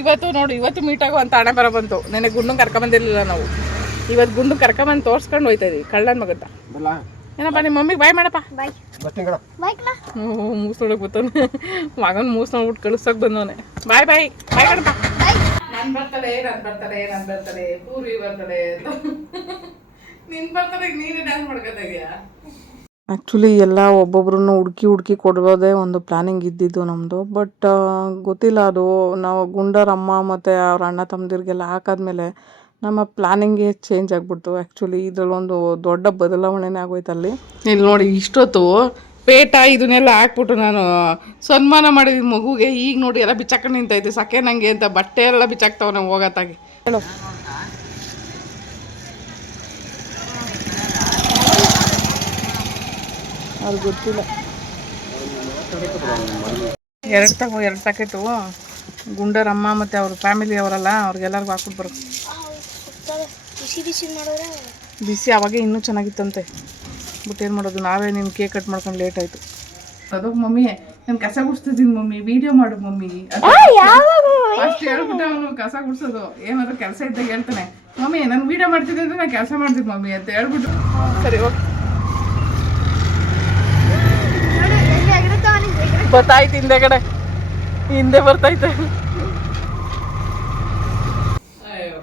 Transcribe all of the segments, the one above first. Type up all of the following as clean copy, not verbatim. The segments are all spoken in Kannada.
ಇವತ್ತು ನೋಡಿ, ಇವತ್ತು ಮೀಟಾಗೋ ಅಂತ ಹಣೆ ಬರ ಬಂತು. ನೆನೆ ಗುಂಡು ಕರ್ಕೊಂಬಂದಿರಲಿಲ್ಲ ನಾವು. ಇವತ್ತು ಗುಂಡು ಕರ್ಕೊಂಬಂದು ತೋರಿಸ್ಕೊಂಡು ಹೋಯ್ತಾ ಇದೀವಿ ಕಳ್ಳನ ಮಗತ್ತ. ಏನಪ್ಪ ನಿಮ್ಮ ಮಮ್ಮಿಗೆ ಬಾಯ್ ಮಾಡಪ್ಪ. ಮೂಸ್ನೊಳಗೆ ಬರ್ತಾನೆ ಮಗನ ಮೂಸ್ ನೋಡ್ಬಿಟ್ಟು ಕಳಿಸೋಕೆ ಬಂದವನೆ. ಬಾಯ್ ಬಾಯ್ ಬಾಯ್ ಕಣಪ್ಪ. ನಾನು ಬರ್ತಾಳೆ ಪೂರ್ವಿ ಬರ್ತಾಳೆ ನಿನ್ ಬರ್ತಾಳೆ ನೀನೇ ಡ್ಯಾನ್ಸ್ ಮಾಡ್ಕೊತಾಯಿದ್ಯಾ. ಆ್ಯಕ್ಚುಲಿ ಎಲ್ಲ ಒಬ್ಬೊಬ್ರನ್ನ ಹುಡುಕಿ ಕೊಡೋದೇ ಒಂದು ಪ್ಲ್ಯಾನಿಂಗ್ ಇದ್ದಿದ್ದು ನಮ್ಮದು. ಬಟ್ ಗೊತ್ತಿಲ್ಲ, ಅದು ನಾವು ಗುಂಡರ ಅಮ್ಮ ಮತ್ತು ಅವ್ರ ಅಣ್ಣ ತಮ್ಮದಿರಿಗೆಲ್ಲ ಹಾಕಾದ್ಮೇಲೆ ನಮ್ಮ ಪ್ಲ್ಯಾನಿಂಗೇ ಚೇಂಜ್ ಆಗಿಬಿಡ್ತು. ಆ್ಯಕ್ಚುಲಿ ಇದರಲ್ಲೊಂದು ದೊಡ್ಡ ಬದಲಾವಣೆನೇ ಆಗೋಯ್ತಲ್ಲಿ. ಇಲ್ಲಿ ನೋಡಿ, ಇಷ್ಟೊತ್ತು ಪೇಟ ಇದನ್ನೆಲ್ಲ ಹಾಕ್ಬಿಟ್ಟು ನಾನು ಸನ್ಮಾನ ಮಾಡಿದ ಮಗುಗೆ ಈಗ ನೋಡಿ ಎಲ್ಲ ಬಿಚ್ಚಾಕೊಂಡು ನಿಂತೈತೆ. ಸಕ್ಕೆ ನನಗೆ ಅಂತ ಬಟ್ಟೆ ಎಲ್ಲ ಬಿಚ್ಚಾಕ್ತಾವನೆ ಹೋಗತ್ತಾಗಿ. ಹೇಳೋ ಅವ್ರಿಗೆ ಗೊತ್ತಿಲ್ಲ. ಎರಡು ಪ್ಯಾಕೆಟು ಗುಂಡರ ಅಮ್ಮ ಮತ್ತು ಅವ್ರ ಫ್ಯಾಮಿಲಿ ಅವರಲ್ಲ, ಅವ್ರಿಗೆಲ್ಲರಿಗೂ ಹಾಕ್ಬಿಟ್ಟು ಬರೋ. ಬಿಸಿ ಅವಾಗೇ ಇನ್ನೂ ಚೆನ್ನಾಗಿತ್ತಂತೆ. ಬಟ್ ಏನು ಮಾಡೋದು, ನಾವೇ ನಿನ್ನ ಕೇಕ್ ಕಟ್ ಮಾಡ್ಕೊಂಡು ಲೇಟ್ ಆಯಿತು. ಅದು ಮಮ್ಮಿ ನಾನು ಕಸ ಗುಡಿಸ್ತಿದ್ದೀನಿ ಮಮ್ಮಿ, ವಿಡಿಯೋ ಮಾಡು ಮಮ್ಮಿ. ಫಸ್ಟ್ ಹೇಳ್ಬಿಟ್ಟು ಅವನು ಕಸ ಗುಡಿಸೋದು ಏನಾದ್ರು ಕೆಲಸ ಇದ್ದಾಗ ಹೇಳ್ತಾನೆ, ಮಮ್ಮಿ ನಾನು ವಿಡಿಯೋ ಮಾಡ್ತಿದ್ದೆ ಅಂದರೆ ನಾನು ಕೆಲಸ ಮಾಡ್ತೀನಿ ಮಮ್ಮಿ ಅಂತ ಹೇಳ್ಬಿಟ್ಟು. ಸರಿ ಓಕೆ, ಬರ್ತಾಯ್ತು ಹಿಂದೆ ಬರ್ತೈತೆ. ಅಯ್ಯೋ,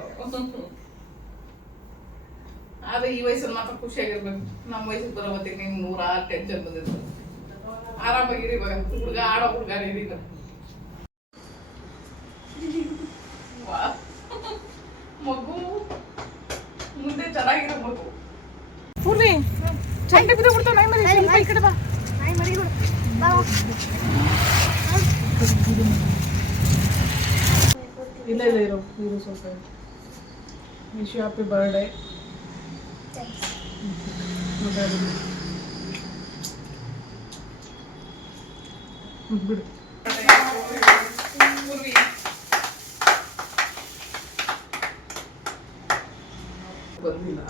ಆದ್ರೆ ಈ ವಯಸ್ಸಲ್ಲಿ ಮಾತ್ರ ಖುಷಿಯಾಗಿರ್ಬೇಕು. ನಮ್ಮ ವಯಸ್ಸಿಗೆ ಬರೋ ಹೊತ್ತಿಗೆ ನಿಂಗೆ 106 ಟೆನ್ಷನ್ ಬಂದಿರ್ತದೆ. ಆರಾಮಾಗಿರಿ ಇವಾಗ, ಹುಡುಗ ಆಡೋ ಹುಡುಗ ನೀರೀಗ. ಮಗು ಮುಂದೆ ಚೆನ್ನಾಗಿರೋ ಮಗು. ಪೂರ್ವಿ ಚಂಡೆ ಬಿದ್ದು ಬಿಡ್ತಾವ. ನಾಯಿ ಮರಿ ಈ ಕಡೆ ಬಾ. ನಾಯಿ ಮರಿ ಇಲ್ಲ ಇರೋ ಸ್ವಲ್ಪ. Wish you happy birthday. ಬಿಡು ಬಂದಿಲ್ಲ.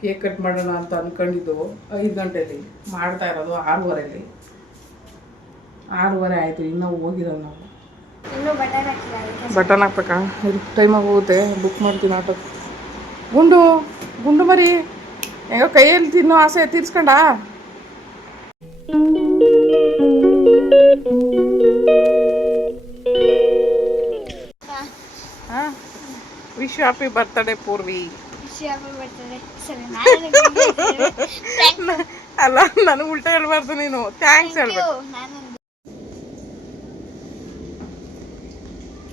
ಕೇಕ್ ಕಟ್ ಮಾಡೋಣ ಅಂತ ಅಂದ್ಕೊಂಡಿದ್ದು 5 ಗಂಟೆಯಲ್ಲಿ, ಮಾಡ್ತಾ ಇರೋದು 6:30. 6:30 ಆಯಿತು, ಇನ್ನೂ ಹೋಗಿರೋದು ನಾವು. ಬಟನ್ ಹಾಕ್ಬೇಕಾ? ಟೈಮಾಗಿ ಹೋಗುತ್ತೆ. ಬುಕ್ ಮಾಡ್ತೀನಿ ಆಟೋ. ಗುಂಡು ಮರಿ ಹೆಂಗೋ ಕೈಯಲ್ಲಿ ತಿನ್ನೋ ಆಸೆ ತೀರ್ಸ್ಕೊಂಡ. ಹಾಂ, ವಿಶ್ ಹ್ಯಾಪಿ ಬರ್ತ್ಡೇ ಪೂರ್ವಿ. ಅಲ್ಲ, ನನಗೆ ಉಲ್ಟಾ ಹೇಳ್ಬಾರ್ದು ನೀನು. ಥ್ಯಾಂಕ್ಸ್ ಹೇಳ್ಬೇಕು.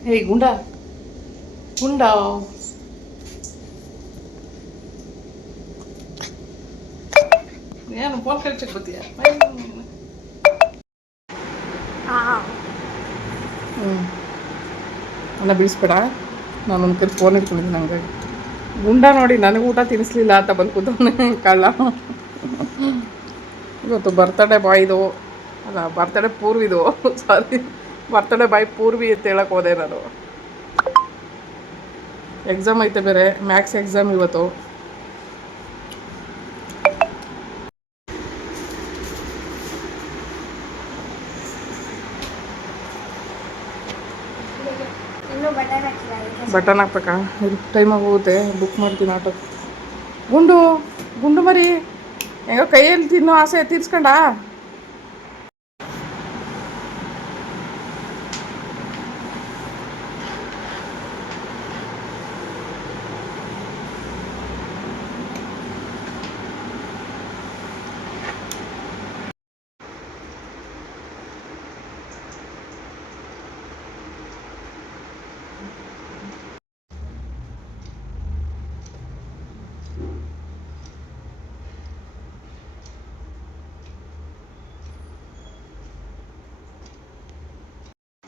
ಹೇ ಗುಂಡ ಏನು ಫೋನ್ ಕಳ್ಸಕ್ಕೆ ಬರ್ತೀಯ? ಅನ್ನ ಬೀಳಿಸ್ಬೇಡ, ನಾನೊಂದು ಕೈ ಫೋನ್ ಇಟ್ಕೊಂಡಿದ್ದೀನಿ. ಹಂಗಾಗಿ ಗುಂಡ ನೋಡಿ ನನಗೆ ಊಟ ತಿನ್ನಿಸ್ಲಿಲ್ಲ ಅಂತ ಬಂದು ಕೂತವನೆ ಕಳ್ಳ. ಇವತ್ತು ಬರ್ತಡೇ ಬಾಯ್ದು ಅಲ್ಲ, ಬರ್ತಡೇ ಪೂರ್ವಿದು, ಸಾರಿ, ಬರ್ತಡೇ ಬಾಯ್ ಪೂರ್ವಿ ಅಂತ ಹೇಳಕ್ಕೆ ಹೋದೆ ನಾನು. ಎಕ್ಸಾಮ್ ಐತೆ ಬೇರೆ, ಮ್ಯಾಥ್ಸ್ ಎಕ್ಸಾಮ್ ಇವತ್ತು. ಬಟನ್ ಹಾಕ್ಬೇಕಾ? ಟೈಮಾಗಿ ಹೋಗುತ್ತೆ. ಬುಕ್ ಮಾಡ್ತೀನಿ ಆಟೋ. ಗುಂಡು ಮರಿ ಹೆಂಗೋ ಕೈಯಲ್ಲಿ ತಿನ್ನೋ ಆಸೆ ತೀರ್ಸ್ಕೊಂಡ.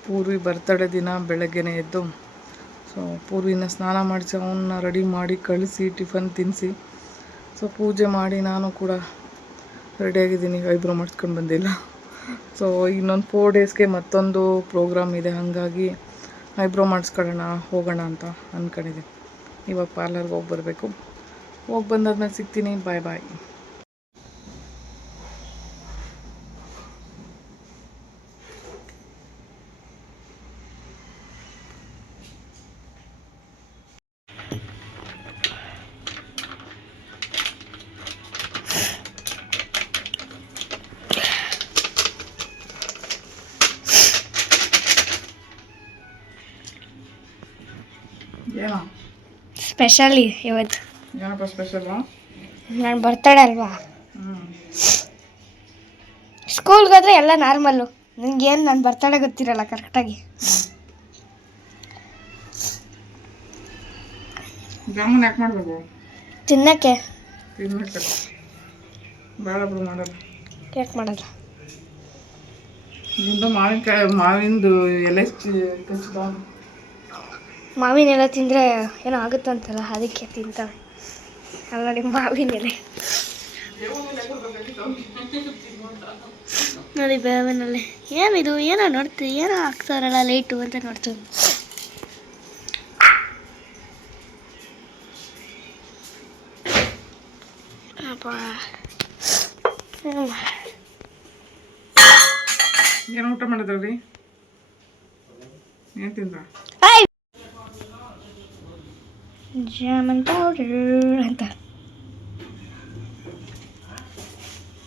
ಪೂರ್ವಿ ಬರ್ತಡೇ ದಿನ ಬೆಳಗ್ಗೆನೇ ಎದ್ದು ಪೂರ್ವಿನ ಸ್ನಾನ ಮಾಡಿಸಿ ಅವನ್ನ ರೆಡಿ ಮಾಡಿ ಕಳಿಸಿ ಟಿಫನ್ ತಿನ್ನಿಸಿ ಪೂಜೆ ಮಾಡಿ ನಾನು ಕೂಡ ರೆಡಿಯಾಗಿದ್ದೀನಿ. ಐಬ್ರೋ ಮಾಡಿಸ್ಕೊಂಡು ಬಂದಿಲ್ಲ. ಇನ್ನೊಂದು 4 ಡೇಸ್ಗೆ ಮತ್ತೊಂದು ಪ್ರೋಗ್ರಾಮ್ ಇದೆ, ಹಾಗಾಗಿ ಐಬ್ರೋ ಮಾಡಿಸ್ಕೊಳ್ಳೋಣ ಹೋಗೋಣ ಅಂತ ಅಂದ್ಕೊಂಡಿದ್ದೀನಿ. ಇವಾಗ ಪಾರ್ಲರ್ಗೆ ಹೋಗಿ ಬರಬೇಕು. ಹೋಗಿ ಬಂದಾದ್ಮೇಲೆ ಸಿಗ್ತೀನಿ. ಬಾಯ್ ಬಾಯ್. ಏನೋ ಸ್ಪೆಷಲ್ ಇವತ್ತು. ಏನಪ್ಪ ಸ್ಪೆಷಲು? ನಾನು ಬರ್ತಡೇ ಅಲ್ವಾ. ಹ್ಞೂ ಸ್ಕೂಲ್ಗೆ ಹೋದ್ರೆ ಎಲ್ಲ ನಾರ್ಮಲ್ಲು. ನಿಂಗೇನು ನನ್ನ ಬರ್ತಡೇ ಗೊತ್ತಿರಲ್ಲ ಕರೆಕ್ಟಾಗಿ. ಜಾಮೂನ್ ಯಾಕೆ ಮಾಡಬೇಕು? ತಿನ್ನಕ್ಕೆ. ತಿನ್ನಕ್ಕೆ ಬೇಡ ಬಿಡು ಮಾಡೋದು. ಯಾಕೆ ಮಾಡಲ್ಲ? ನಿಂದು ಮಾವಿಂದು ಎಲೆ ಕಚ್ಚಿದ. ಮಾವಿನ ಎಲೆ ತಿಂದರೆ ಏನೋ ಆಗುತ್ತಂತಲ್ಲ, ಅದಕ್ಕೆ ತಿಂತಾವೆ. ಅಲ್ಲ ನಿಮ್ಮ ಮಾವಿನ ಎಲೆ ನೋಡಿ, ಬೇವಿನಲ್ಲಿ ಏನಿದು, ಏನೋ ನೋಡ್ತೀವಿ, ಏನೋ ಹಾಕ್ತಾರಲ್ಲ ಲೈಟು ಅಂತ ನೋಡ್ತೀವಿ. ಏನು ಊಟ ಮಾಡಿದ್ರಿ? ಏನು ತಿಂದ? ಜಾಮೂನ್ ಪೌಡರ್ ಅಂತ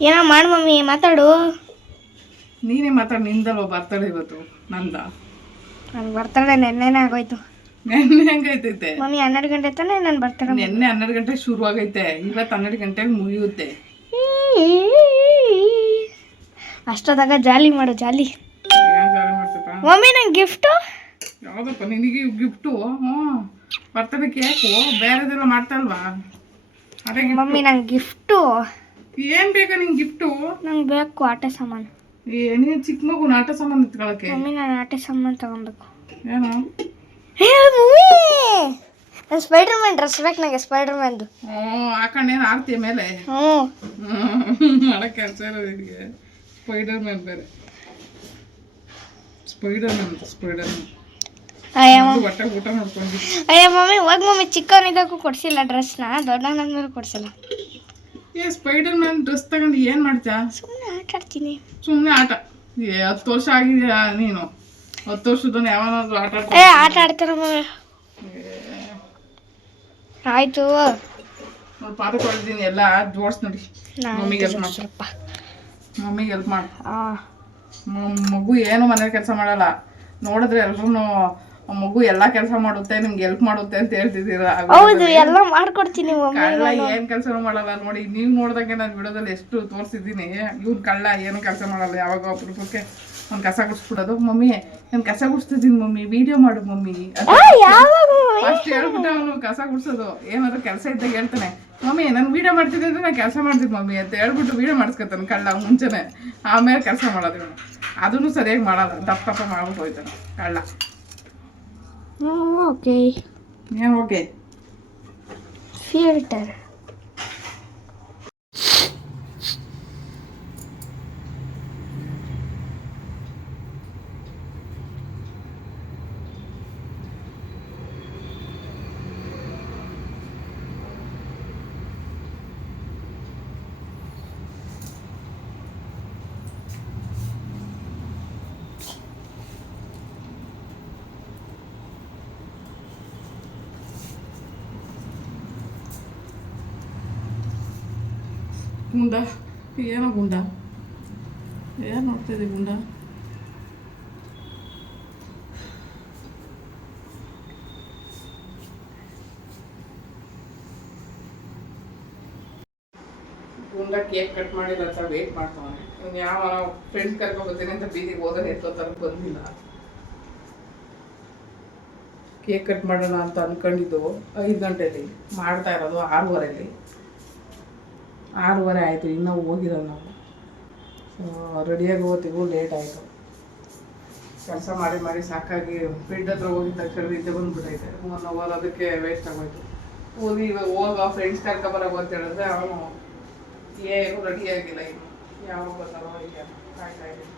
ಏನೋ ಮಾಡು ಮಮ್ಮಿ, ಮಾತಾಡು. ನೀನೇ ಮಾತಾಡಿ. ನಿಂದಲ್ವ ಬರ್ತಡೇ ಇವತ್ತು? ನಂದ? ನನ್ನ ಬರ್ತಡೇ ನೆನ್ನೆನೇ ಆಗೋಯ್ತು. ನೆನ್ನೆ ಹೆಂಗೈತೈತೆ ಮಮ್ಮಿ? 12 ಗಂಟೆ ತಾನೇ ನನ್ನ ಬರ್ತಡೇ. ನೆನ್ನೆ 12 ಗಂಟೆಗೆ ಶುರು ಆಗೈತೆ, ಇವತ್ತು 12 ಗಂಟೆಗೆ ಮುಗಿಯುತ್ತೆ. ಅಷ್ಟೊತ್ತಾಗ ಜಾಲಿ ಮಾಡು, ಜಾಲಿ. ಏನು ಜಾಲಿ ಮಾಡ್ತೈತ ಮಮ್ಮಿ? ನಂಗೆ ಗಿಫ್ಟು ಯಾವುದಪ್ಪ ನಿನಗೆ ಗಿಫ್ಟು? ಹ್ಞೂ, ಬರ್ತಡೇ ಕೇಕು ಬೇರೆದೆಲ್ಲ ಮಾಡ್ತಲ್ವಾ? ಅದೇ ಮಮ್ಮಿ ನಂಗೆ ಗಿಫ್ಟು. ಏನು ಬೇಕಾ ನಿಂಗೆ ಗಿಫ್ಟು? ನಂಗೆ ಬೇಕು ಆಟ ಸಾಮಾನು. ನೀನು ಚಿಕ್ಕ ಮಗು ಆಟ ಸಾಮಾನು ಇಟ್ಕೊಳಕ್ಕೆ. ಮಮ್ಮಿ ನಾನು ಆಟ ಸಾಮಾನು ತಗೊಬೇಕು. ಏನು? ನಾನು ಸ್ಪೈಡರ್ ಮ್ಯಾನ್ ಡ್ರೆಸ್ ಬೇಕು ನನಗೆ, ಸ್ಪೈಡರ್ ಮ್ಯಾನ್ದು. ಹಾಕೊಂಡೇನು ಆಡ್ತೀಯ ಮೇಲೆ? ಮಾಡಕ್ಕೆ ಕೆಲಸ ಇರೋದು ನಿನಗೆ. ಸ್ಪೈಡರ್ ಮ್ಯಾನ್ ಬೇರೆ. ಸ್ಪೈಡರ್ ಮ್ಯಾನ್ ಬಟ್ಟೆ ಊಟ ನೋಡ್ಕೊಂಡು. ಅಯ್ಯ ಮಮ್ಮಿ, ಹೋಗಿ ಮಮ್ಮಿ, ಚಿಕ್ಕವನಿದ್ದಾಗೂ ಕೊಡ್ಸಿಲ್ಲ ಡ್ರೆಸ್ನ, ದೊಡ್ಡವನಾದ್ಮೇಲೆ ಕೊಡ್ಸಿಲ್ಲ. ಸ್ಪೈಡರ್ ಮ್ಯಾನ್ ಡ್ರೆಸ್ ತಗೊಂಡು ಏನು ಮಾಡ್ತೀಯ? ಸುಮ್ಮನೆ ಆಟ ಆಡ್ತೀನಿ. ಸುಮ್ಮನೆ ಆಟ? 10 ವರ್ಷ ಆಗಿದೆಯಾ ನೀನು? 10 ವರ್ಷದವನು ಯಾವನಾದ್ರು ಆಟ ಆಟ ಆಡ್ತಾರ ಮಮ್ಮಿ. ಆಯ್ತು ನೋಡಿ, ಪಾದ ಕೊಡ್ತೀನಿ ಎಲ್ಲ ಜೋಡ್ಸ್ ನೋಡಿ. ಮಮ್ಮಿಗೆ ಹೆಲ್ಪ್ ಮಾಡ್ಸಪ್ಪ. ಮಮ್ಮಿಗೆ ಹೆಲ್ಪ್ ಮಾಡು. ಮಗು ಏನು ಮನೆ ಕೆಲಸ ಮಾಡಲ್ಲ. ನೋಡಿದ್ರೆ ಎಲ್ರು ಮಗು ಎಲ್ಲ ಕೆಲಸ ಮಾಡುತ್ತೆ, ನಿಮ್ಗೆ ಹೆಲ್ಪ್ ಮಾಡುತ್ತೆ ಅಂತ ಹೇಳ್ತಿದ್ದೀರಾ. ಹೌದು, ಎಲ್ಲ ಮಾಡ್ಕೊಡ್ತೀನಿ. ಕಳ್ಳ ಏನು ಕೆಲಸನೂ ಮಾಡಲ್ಲ ನೋಡಿ. ನೀವು ನೋಡ್ದಂಗೆ ನಾನು ವಿಡಿಯೋದಲ್ಲಿ ಎಷ್ಟು ತೋರಿಸಿದ್ದೀನಿ. ಇವ್ನು ಕಳ್ಳ ಏನು ಕೆಲಸ ಮಾಡಲ್ಲ. ಯಾವಾಗ ಅಪರೂಪಕ್ಕೆ ಒಂದು ಕಸ ಗುಡಿಸ್ಬಿಡೋದು. ಮಮ್ಮಿ ನಾನು ಕಸ ಗುಡಿಸ್ತಿದ್ದೀನಿ ಮಮ್ಮಿ, ವಿಡಿಯೋ ಮಾಡು ಮಮ್ಮಿ ಅಷ್ಟು ಹೇಳ್ಬಿಟ್ಟು ಅವನು ಕಸ ಗುಡಿಸೋದು. ಏನಾದ್ರು ಕೆಲಸ ಇದ್ದಾಗ ಹೇಳ್ತಾನೆ, ಮಮ್ಮಿ ನಾನು ವಿಡಿಯೋ ಮಾಡ್ತಿದ್ದೆ ಅಂದರೆ ನಾನು ಕೆಲಸ ಮಾಡ್ತೀನಿ ಮಮ್ಮಿ ಅಂತ ಹೇಳ್ಬಿಟ್ಟು ವಿಡಿಯೋ ಮಾಡಿಸ್ಕೊತಾನೆ ಕಳ್ಳ ಮುಂಚೆನೆ. ಆಮೇಲೆ ಕೆಲಸ ಮಾಡೋದು ಇವನು. ಅದನ್ನು ಸರಿಯಾಗಿ ಮಾಡಲ್ಲ, ತಪ್ಪ ಮಾಡ್ಬಿಟ್ಟು ಹೋಯ್ತಾನೆ ಕಳ್ಳ. ಓಕೆ. ಏನು ಓಕೆ? ಫಿಲ್ಟರ್. ಗುಂಡ ಏನೋ ಗುಂಡ ಏನು ನೋಡ್ತಾಯಿದ್ದೆ ಗುಂಡ? ಗುಂಡ ಕೇಕ್ ಕಟ್ ಮಾಡಿಲ್ಲ ಅಂತ ವೇಟ್ ಮಾಡ್ತಾನೆ. ಇವ್ನು ಯಾವ ಫ್ರೆಂಡ್ಸ್ ಕರ್ಕೊಬರ್ತೀನಿ ಅಂತ ಬೀದಿಗೆ ಹೋದ್ರೆ ಎಷ್ಟೋ ತನಕ ಬಂದಿಲ್ಲ. ಕೇಕ್ ಕಟ್ ಮಾಡೋಣ ಅಂತ ಅಂದ್ಕೊಂಡಿದ್ದು 5 ಗಂಟೆಲಿ, ಮಾಡ್ತಾ ಇರೋದು 6:30. 6:30 ಆಯಿತು, ಇನ್ನೂ ಹೋಗಿರೋದು ನಾವು. ರೆಡಿಯಾಗಿ ಹೋಗ್ತೀವಿ, ಲೇಟ್ ಆಯಿತು. ಕೆಲಸ ಮಾಡಿ ಸಾಕಾಗಿ ಬೆಡ್ ಹತ್ರ ಹೋಗಿದ ತಕ್ಷಣ ನಿದ್ದೆ ಬಂದುಬಿಟ್ಟೈತೆ. 1 ಅವರ್ ಅದಕ್ಕೆ ವೇಸ್ಟ್ ಆಗೋಯ್ತು. ಹೋಗಿ ಇವಾಗ ಹೋಗ ಫ್ರೆಂಡ್ಸ್ ಕರ್ಕೊಬರೋದು ಅಂತ ಹೇಳಿದ್ರೆ ಅವನು ಏನು ರೆಡಿಯಾಗಿಲ್ಲ. ಇನ್ನು ಯಾವಾಗ ಬರ್ತಾರೋ ಈಗ ಕಾಯ್ತಾ ಇದ್ದೀನಿ.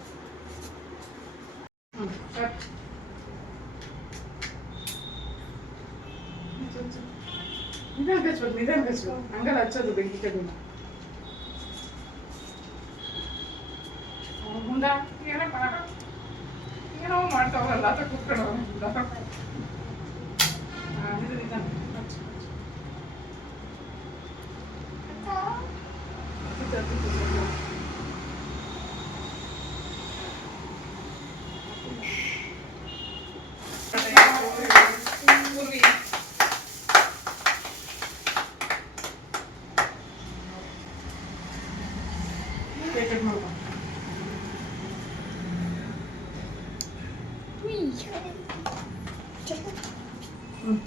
ನಿಧಾನ ಹಚ್ಚಬೇಕು, ಹಂಗಲ್ಲ ಹಚ್ಚೋದು ಬೆಂಕಿ ಕಡಿಮೆ. ಮುಂದ ಏನೋ ಮಾಡ್ತಾವಲ್ಲ ಅಂತ ಕೂತ್ಕೊಳ್ಳೋ. ಪೂರ್ವಿ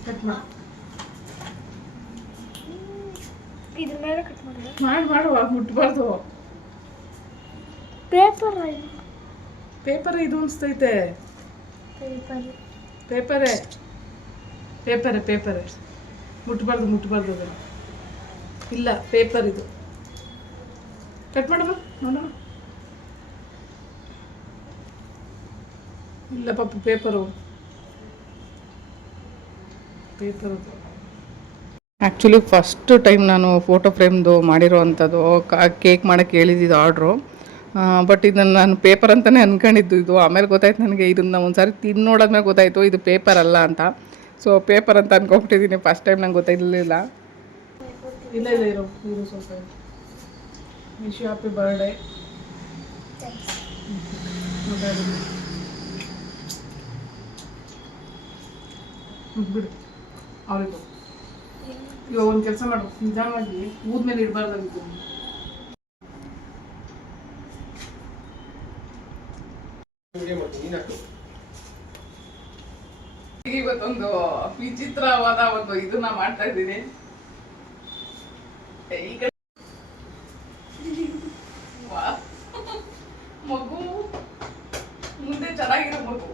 ಕಟ್ ಮಾಡಿ ಇದ್ರ ಮೇಲೆ ಕಟ್ ಮಾಡಿದ್ರೆ ಮಾಡುವ ಮುಟ್ಬಾರ್ದು. ಪೇಪರ್ ಪೇಪರ್ ಇದು ಅನಿಸ್ತೈತೆ. ಪೇಪರ್ ಪೇಪರೇ ಮುಟ್ಬಾರ್ದು ಅದನ್ನು. ಇಲ್ಲ ಪೇಪರ್ ಇದು. ಕಟ್ ಮಾಡಮ್ಮ ನೋಡೋಣ. ಇಲ್ಲ ಪಾಪ ಪೇಪರು ಆ್ಯಕ್ಚುಲಿ ಫಸ್ಟ್ ಟೈಮ್ ನಾನು ಫೋಟೋ ಫ್ರೇಮ್ದು ಮಾಡಿರೋ ಅಂಥದ್ದು ಕೇಕ್ ಮಾಡೋಕ್ಕೆ ಹೇಳಿದ್ದು ಆರ್ಡ್ರು. ಬಟ್ ಇದನ್ನು ನಾನು ಪೇಪರ್ ಅಂತಲೇ ಅಂದ್ಕೊಂಡಿದ್ದು. ಇದು ಆಮೇಲೆ ಗೊತ್ತಾಯ್ತು ನನಗೆ. ಇದನ್ನು ಒಂದು ಸಾರಿ ತಿಂದು ನೋಡೋದ್ಮೇಲೆ ಗೊತ್ತಾಯಿತು ಇದು ಪೇಪರ್ ಅಲ್ಲ ಅಂತ. ಸೊ ಪೇಪರ್ ಅಂತ ಅಂದ್ಕೊಂಬಿಟ್ಟಿದ್ದೀನಿ. ಫಸ್ಟ್ ಟೈಮ್ ನಂಗೆ ಗೊತ್ತಾಗಿರಲಿಲ್ಲ. ಇಲ್ಲ ಇರೋ ಸ್ವಲ್ಪ ವಿಶ್ ಯು ಹ್ಯಾಪಿ ಬರ್ಡೇ. ಬಿಡು ಅವ್ರಿಗೂ. ಇವಾಗ ಒಂದು ಕೆಲಸ ಮಾಡು, ನಿಧಾನವಾಗಿ ಊದ್ಮೇಲೆ ಇಡಬಾರ್ದಾಗಿತ್ತು. ಇವತ್ತೊಂದು ವಿಚಿತ್ರವಾದ ಒಂದು ಇದನ್ನ ಮಾಡ್ತಾ ಇದ್ದೀನಿ. ಮಗು ಮುಂದೆ ಚೆನ್ನಾಗಿರೋ ಮಗು.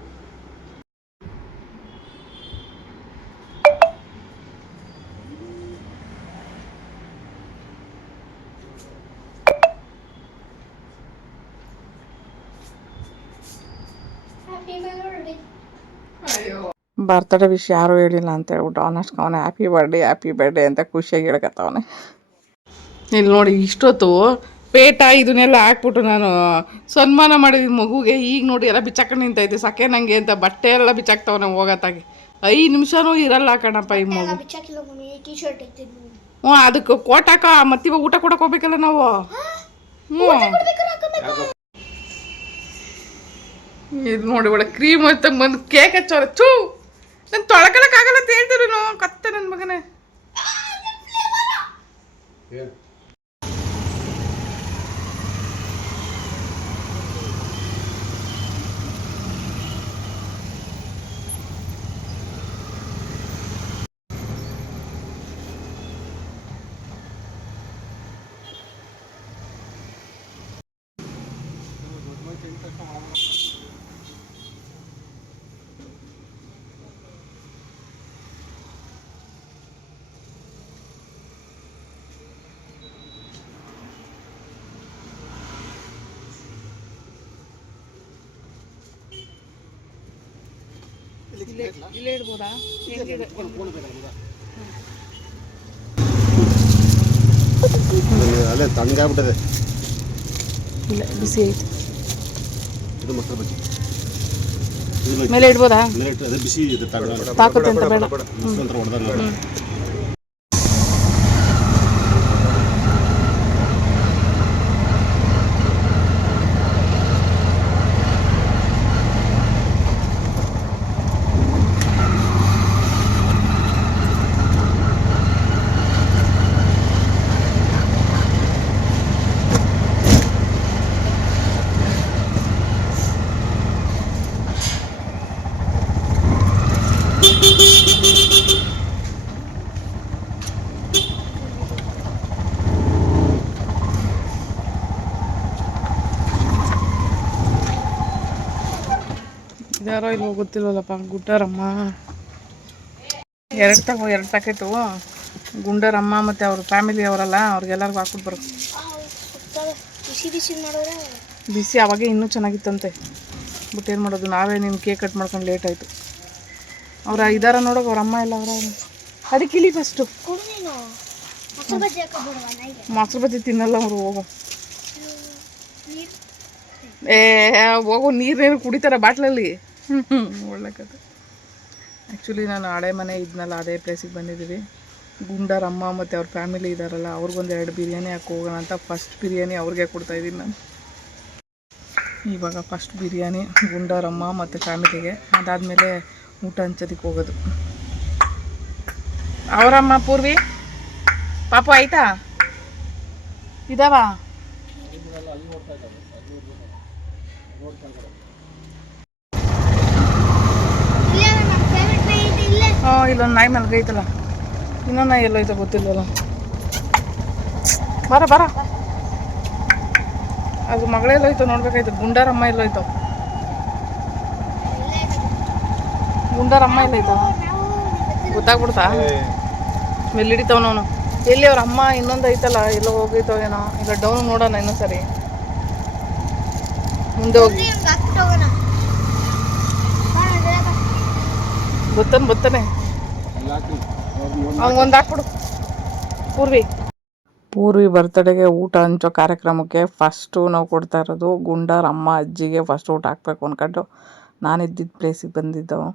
ಬರ್ತ್ಡೇ ವಿಷ್ ಯಾರೂ ಹೇಳಿಲ್ಲ ಅಂತ ಹೇಳ್ಬಿಟ್ಟು ಅವನಷ್ಟವನೇ ಹ್ಯಾಪಿ ಬರ್ಡೇ ಅಂತ ಖುಷಿಯಾಗಿ ಹೇಳ್ಕತ್ತವನೆ. ಇಲ್ಲಿ ನೋಡಿ, ಇಷ್ಟೊತ್ತು ಪೇಟ ಇದನ್ನೆಲ್ಲ ಹಾಕ್ಬಿಟ್ಟು ನಾನು ಸನ್ಮಾನ ಮಾಡಿದ ಮಗುಗೆ ಈಗ ನೋಡಿ ಎಲ್ಲ ಬಿಚ್ಚಾಕೊಂಡು ನಿಂತೈತೆ. ಸಕೆ ನನಗೆ ಅಂತ ಬಟ್ಟೆ ಎಲ್ಲ ಬಿಚ್ಚಾಕ್ತವನೆ ಹೋಗತ್ತಾಗಿ. 5 ನಿಮಿಷನೂ ಇರಲ್ಲ ಕಣಪ್ಪ ಈ ಮಗು. ಹ್ಞೂ, ಅದಕ್ಕೆ ಕೋಟ್ ಹಾಕ ಮತ್ತಿವಾಗ ಊಟ ಕೊಡಕ್ಕೆ ಹೋಗ್ಬೇಕಲ್ಲ ನಾವು. ಇದು ನೋಡಿ ಒಳ್ಳೆ ಕ್ರೀಮ್ ಅಂತ ಬಂದು ಕೇಕ್ ಹಚ್ಚೋರ. ನಾನು ತೊಳ್ಕೊಳಕ್ಕಾಗಲ್ಲ ಅಂತ ಹೇಳ್ತಿರು ಕತ್ತೆ ನನ್ನ ಮಗನೇ. ಇಲ್ಲೇ ಇಡ್ಬೋದಾ? ಅಲ್ಲೇ ತಣ್ಣಗಾಗ್ಬಿಟ್ಟದೆ. ಇಲ್ಲ, ಬಿಸಿ ಐತೆ. ಇದು ಮೊಸರು ಬಜ್ಜಿ ಮೇಲೆ ಇಡ್ಬೋದಾ? ಮೇಲೆ ಇಟ್ಟು ಅದೇ ಬಿಸಿ ಇದೆ. ತಾಕತ್ತೆ ಅಂತ ಬೇಡ. ಹೊಡೆದ ಯಾರೋ ಇಲ್ಲಿ ಗೊತ್ತಿಲ್ವಲ್ಲಪ್ಪ. ಗುಡ್ಡರಮ್ಮ 2 ಪ್ಯಾಕೆಟು. ಗುಂಡರಮ್ಮ ಮತ್ತು ಅವ್ರ ಫ್ಯಾಮಿಲಿ ಅವರಲ್ಲ, ಅವ್ರಿಗೆಲ್ಲರಿಗೂ ಹಾಕ್ಬಿಟ್ಟು ಬರೋ. ಬಿಸಿ ಅವಾಗೆ ಇನ್ನೂ ಚೆನ್ನಾಗಿತ್ತಂತೆ. ಬಟ್ ಏನು ಮಾಡೋದು, ನಾವೇ ನಿಮ್ಮ ಕೇಕ್ ಕಟ್ ಮಾಡ್ಕೊಂಡು ಲೇಟ್ ಆಯಿತು. ಅವ್ರ ಇದಾರ ನೋಡೋಕೆ ಅವ್ರ ಅಮ್ಮ ಎಲ್ಲ ಅವರ. ಅದಕ್ಕೆ ಇಲ್ಲಿ ಫಸ್ಟು ಮೊಸರು ಬಜ್ಜಿ ತಿನ್ನಲ್ಲ ಅವರು. ಹೋಗೋ ನೀರೇನು ಕುಡಿತಾರೆ ಬಾಟ್ಲಲ್ಲಿ. ಒಳ್ಳೆ ಕತೆ. ಆ್ಯಕ್ಚುಲಿ ನಾನು ಹಳೆ ಮನೆ ಇದ್ನಲ್ಲ, ಅದೇ ಪ್ಲೇಸಿಗೆ ಬಂದಿದ್ದೀವಿ. ಗುಂಡರಮ್ಮ ಮತ್ತು ಅವ್ರ ಫ್ಯಾಮಿಲಿ ಇದ್ದಾರಲ್ಲ, ಅವ್ರಿಗೊಂದು 2 ಬಿರಿಯಾನಿ ಹಾಕಿ ಹೋಗೋಣ ಅಂತ ಫಸ್ಟ್ ಬಿರಿಯಾನಿ ಅವ್ರಿಗೆ ಕೊಡ್ತಾಯಿದ್ದೀನಿ ನಾನು. ಇವಾಗ ಫಸ್ಟ್ ಬಿರಿಯಾನಿ ಗುಂಡರಮ್ಮ ಮತ್ತು ಫ್ಯಾಮಿಲಿಗೆ. ಅದಾದಮೇಲೆ ಊಟ ಹಂಚೋದಕ್ಕೆ ಹೋಗೋದು. ಅವರಮ್ಮ ಪೂರ್ವಿ ಪಾಪು ಆಯಿತಾ ಇದಾವ? ಇಲ್ಲೊಂದು ನಾಯಿ ಮಲ್ಗೈತಲ್ಲ, ಇನ್ನೊಂದು ನಾಯಿ ಎಲ್ಲೋಯ್ತೋ ಗೊತ್ತಿಲ್ವಲ್ಲ. ಬರ ಬರ, ಅದು ಮಗಳೆಲ್ಲೋಯ್ತು ನೋಡ್ಬೇಕಾಯ್ತು. ಗುಂಡಾರಮ್ಮ ಎಲ್ಲೋಯ್ತು, ಗುಂಡಾರಮ್ಮ ಎಲ್ಲೋಯ್ತು ಗೊತ್ತಾಗ್ಬಿಡ್ತಾ? ಸ್ಮೆಲ್ ಹಿಡಿತಾವ ಅವನು. ಎಲ್ಲಿ ಅವ್ರ ಅಮ್ಮ ಇನ್ನೊಂದು ಐತಲ್ಲ, ಎಲ್ಲೋ ಹೋಗೈತೋ ಏನೋ. ಈಗ ಡೌನ್ ನೋಡೋಣ ಇನ್ನೊಂದ್ಸರಿ, ಮುಂದೆ ಹೋಗಿ. ಬರ್ತಾನೆ ಅವ್ನಿಗೊಂದು ಹಾಕ್ಬಿಡು. ಪೂರ್ವಿ ಬರ್ತಡೆಗೆ ಊಟ ಹಂಚೋ ಕಾರ್ಯಕ್ರಮಕ್ಕೆ ಫಸ್ಟು ನಾವು ಕೊಡ್ತಾ ಇರೋದು ಗುಂಡಾರ ಅಮ್ಮ ಅಜ್ಜಿಗೆ ಫಸ್ಟ್ ಊಟ ಹಾಕ್ಬೇಕು ಅಂದ್ಕೊಂಡು ನಾನು ಇದ್ದಿದ್ದ ಪ್ಲೇಸಿಗೆ ಬಂದಿದ್ದೆವು.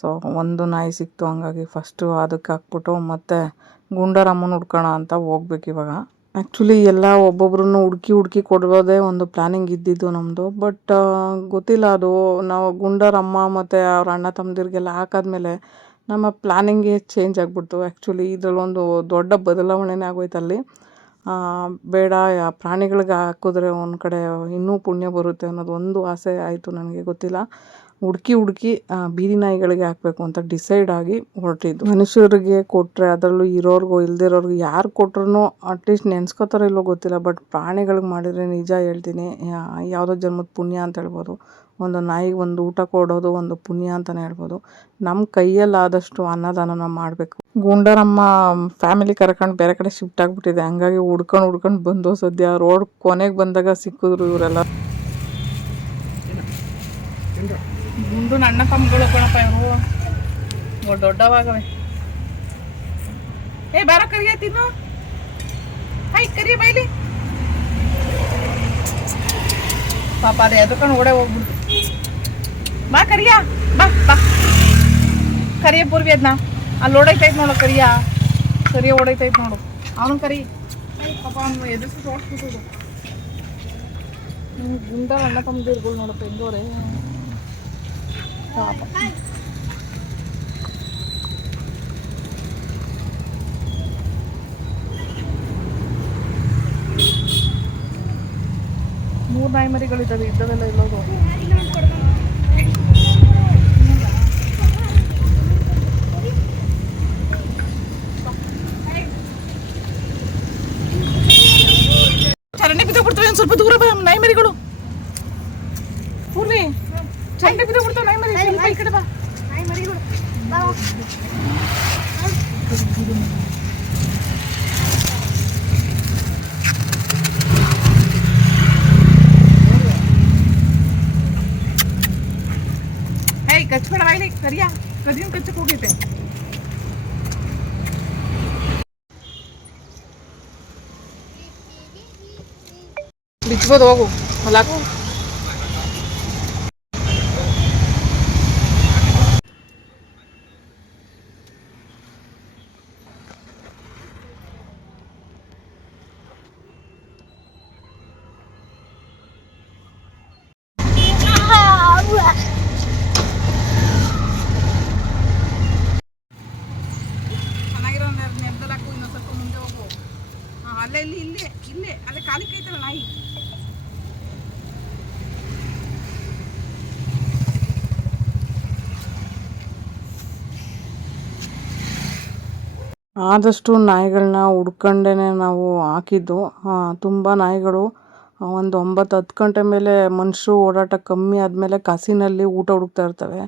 ಸೊ ಒಂದು ನಾಯಿ ಸಿಕ್ತು, ಹಂಗಾಗಿ ಫಸ್ಟು ಅದಕ್ಕೆ ಹಾಕ್ಬಿಟ್ಟು ಮತ್ತೆ ಗುಂಡಾರ ಅಮ್ಮನ ಹುಡ್ಕೋಣ ಅಂತ ಹೋಗ್ಬೇಕು ಇವಾಗ. ಆ್ಯಕ್ಚುಲಿ ಎಲ್ಲ ಒಬ್ಬೊಬ್ರನ್ನು ಹುಡುಕಿ ಕೊಡೋದೇ ಒಂದು ಪ್ಲ್ಯಾನಿಂಗ್ ಇದ್ದಿದ್ದು ನಮ್ಮದು. ಬಟ್ ಗೊತ್ತಿಲ್ಲ, ಅದು ನಾವು ಗುಂಡಾರ ಅಮ್ಮ ಮತ್ತು ಅವ್ರ ಅಣ್ಣ ತಮ್ಮದಿರಿಗೆಲ್ಲ ಹಾಕಾದ್ಮೇಲೆ ನಮ್ಮ ಪ್ಲ್ಯಾನಿಂಗೇ ಚೇಂಜ್ ಆಗಿಬಿಡ್ತು. ಆ್ಯಕ್ಚುಲಿ ಇದರಲ್ಲೊಂದು ದೊಡ್ಡ ಬದಲಾವಣೆನೇ ಆಗೋಯ್ತು. ಬೇಡ, ಪ್ರಾಣಿಗಳಿಗೆ ಹಾಕಿದ್ರೆ ಒಂದು ಕಡೆ ಇನ್ನೂ ಪುಣ್ಯ ಬರುತ್ತೆ ಅನ್ನೋದು ಒಂದು ಆಸೆ ಆಯಿತು ನನಗೆ. ಗೊತ್ತಿಲ್ಲ, ಹುಡುಕಿ ಬೀದಿ ನಾಯಿಗಳಿಗೆ ಹಾಕಬೇಕು ಅಂತ ಡಿಸೈಡ್ ಆಗಿ ಹೊರಟಿದ್ದು. ಮನುಷ್ಯರಿಗೆ ಕೊಟ್ಟರೆ, ಅದರಲ್ಲೂ ಇರೋರ್ಗೋ ಇಲ್ದಿರೋರ್ಗು ಯಾರು ಕೊಟ್ರೂ ಅಟ್ಲೀಸ್ಟ್ ನೆನೆಸ್ಕೋತಾರೋ ಇಲ್ಲೋ ಗೊತ್ತಿಲ್ಲ. ಬಟ್ ಪ್ರಾಣಿಗಳಿಗೆ ಮಾಡಿದರೆ ನಿಜ ಹೇಳ್ತೀನಿ, ಯಾವುದೋ ಜನ್ಮದ ಪುಣ್ಯ ಅಂತ ಹೇಳ್ಬೋದು. ಒಂದು ನಾಯಿಗೆ ಒಂದು ಊಟ ಕೊಡೋದು ಒಂದು ಪುಣ್ಯ ಅಂತಲೇ ಹೇಳ್ಬೋದು. ನಮ್ಮ ಕೈಯಲ್ಲಾದಷ್ಟು ಅನ್ನದಾನನ ಮಾಡಬೇಕು. ಗುಂಡಾರಮ್ಮ ಫ್ಯಾಮಿಲಿ ಕರ್ಕೊಂಡು ಬೇರೆ ಕಡೆ ಶಿಫ್ಟ್ ಆಗಿಬಿಟ್ಟಿದೆ, ಹಂಗಾಗಿ ಹುಡ್ಕೊಂಡು ಬಂದು ಸದ್ಯ ರೋಡ್ ಕೊನೆಗೆ ಬಂದಾಗ ಸಿಕ್ಕಿದ್ರು ಇವರೆಲ್ಲ. ಗುಂಡು ಅಣ್ಣ ತಮ್ಮಗಳು ಕಣಪ್ಪ ಇವರು, ದೊಡ್ಡವಾಗವೆ. ಬಾರ ಕರಿಯ ತಿನ್ನು, ಕರಿಯ ಬೈಲಿ ಪಾಪ. ಅದೇ ಎದಕೊಂಡು ಓಡೇ ಹೋಗ್ಬಿಡ್ತು. ಬಾ ಕರಿಯ, ಬಾ ಬಾ ಕರಿಯ ಪೂರ್ವಿ. ಅದನ್ನ ಅಲ್ಲಿ ಓಡೈತೈತೆ ನೋಡು, ಕರಿಯ ಓಡೈತೈತೆ ನೋಡು. ಅವನು ಕರಿ ಪಾಪ, ಅವನು ಎದುರಿಸಿ ತೋರಿಸ್ಬಿಟ್ಟು. ಗುಂಡ ಅಣ್ಣ ತಮ್ಮದಿರ್ಗಳು ನೋಡಪ್ಪ ಹೆಂಗೋರೆ ಪಾಪ. ಮೂರು ನಾಯಿ ಮರಿಗಳಿದ್ದಾವೆ, ಇದ್ದವೆಲ್ಲ ಇಲ್ಲೋದು. ಚರಂಡಿ ಬಿದ್ದೋಗ್ಬಿಡ್ತವೆ, ಒಂದು ಸ್ವಲ್ಪ ದೂರ ಬಾ ನಾಯಿ ಮರಿಗಳು. ಪೂರ್ವಿ, ಚರಂಡಿ ಬಿದ್ದೋಗ್ಬಿಡ್ತಾವೆ ನಾಯಿ ಮರಿ, ಸ್ವಲ್ಪ ಈ ಕಡೆ ಬಾ. ನಾಯಿ ಮರಿಗಳು ಕಚ್ಬೇಡ ಬಾಯ್ಲಿ, ಕರಿಯ ಕಚ್ಚಕ್ಕೆ ಹೋಗೈತೆ. ಬಿಚ್ಬೋದು, ಹೋಗು ಹೊಲಾಕು. ಅಲ್ಲೇ ಇಲ್ಲೇ ಅಲ್ಲೇ ಕಾಲಿ ಕೈತಲ್ಲ ನಾಯಿ. ಆದಷ್ಟು ನಾಯಿಗಳನ್ನ ಹುಡ್ಕೊಂಡೇ ನಾವು ಹಾಕಿದ್ದು. ತುಂಬ ನಾಯಿಗಳು ಒಂದು 9-10 ಗಂಟೆ ಮೇಲೆ ಮನುಷ್ಯರು ಓಡಾಟ ಕಮ್ಮಿ ಆದಮೇಲೆ ಕಸಿನಲ್ಲಿ ಊಟ ಹುಡುಕ್ತಾ ಇರ್ತವೆ.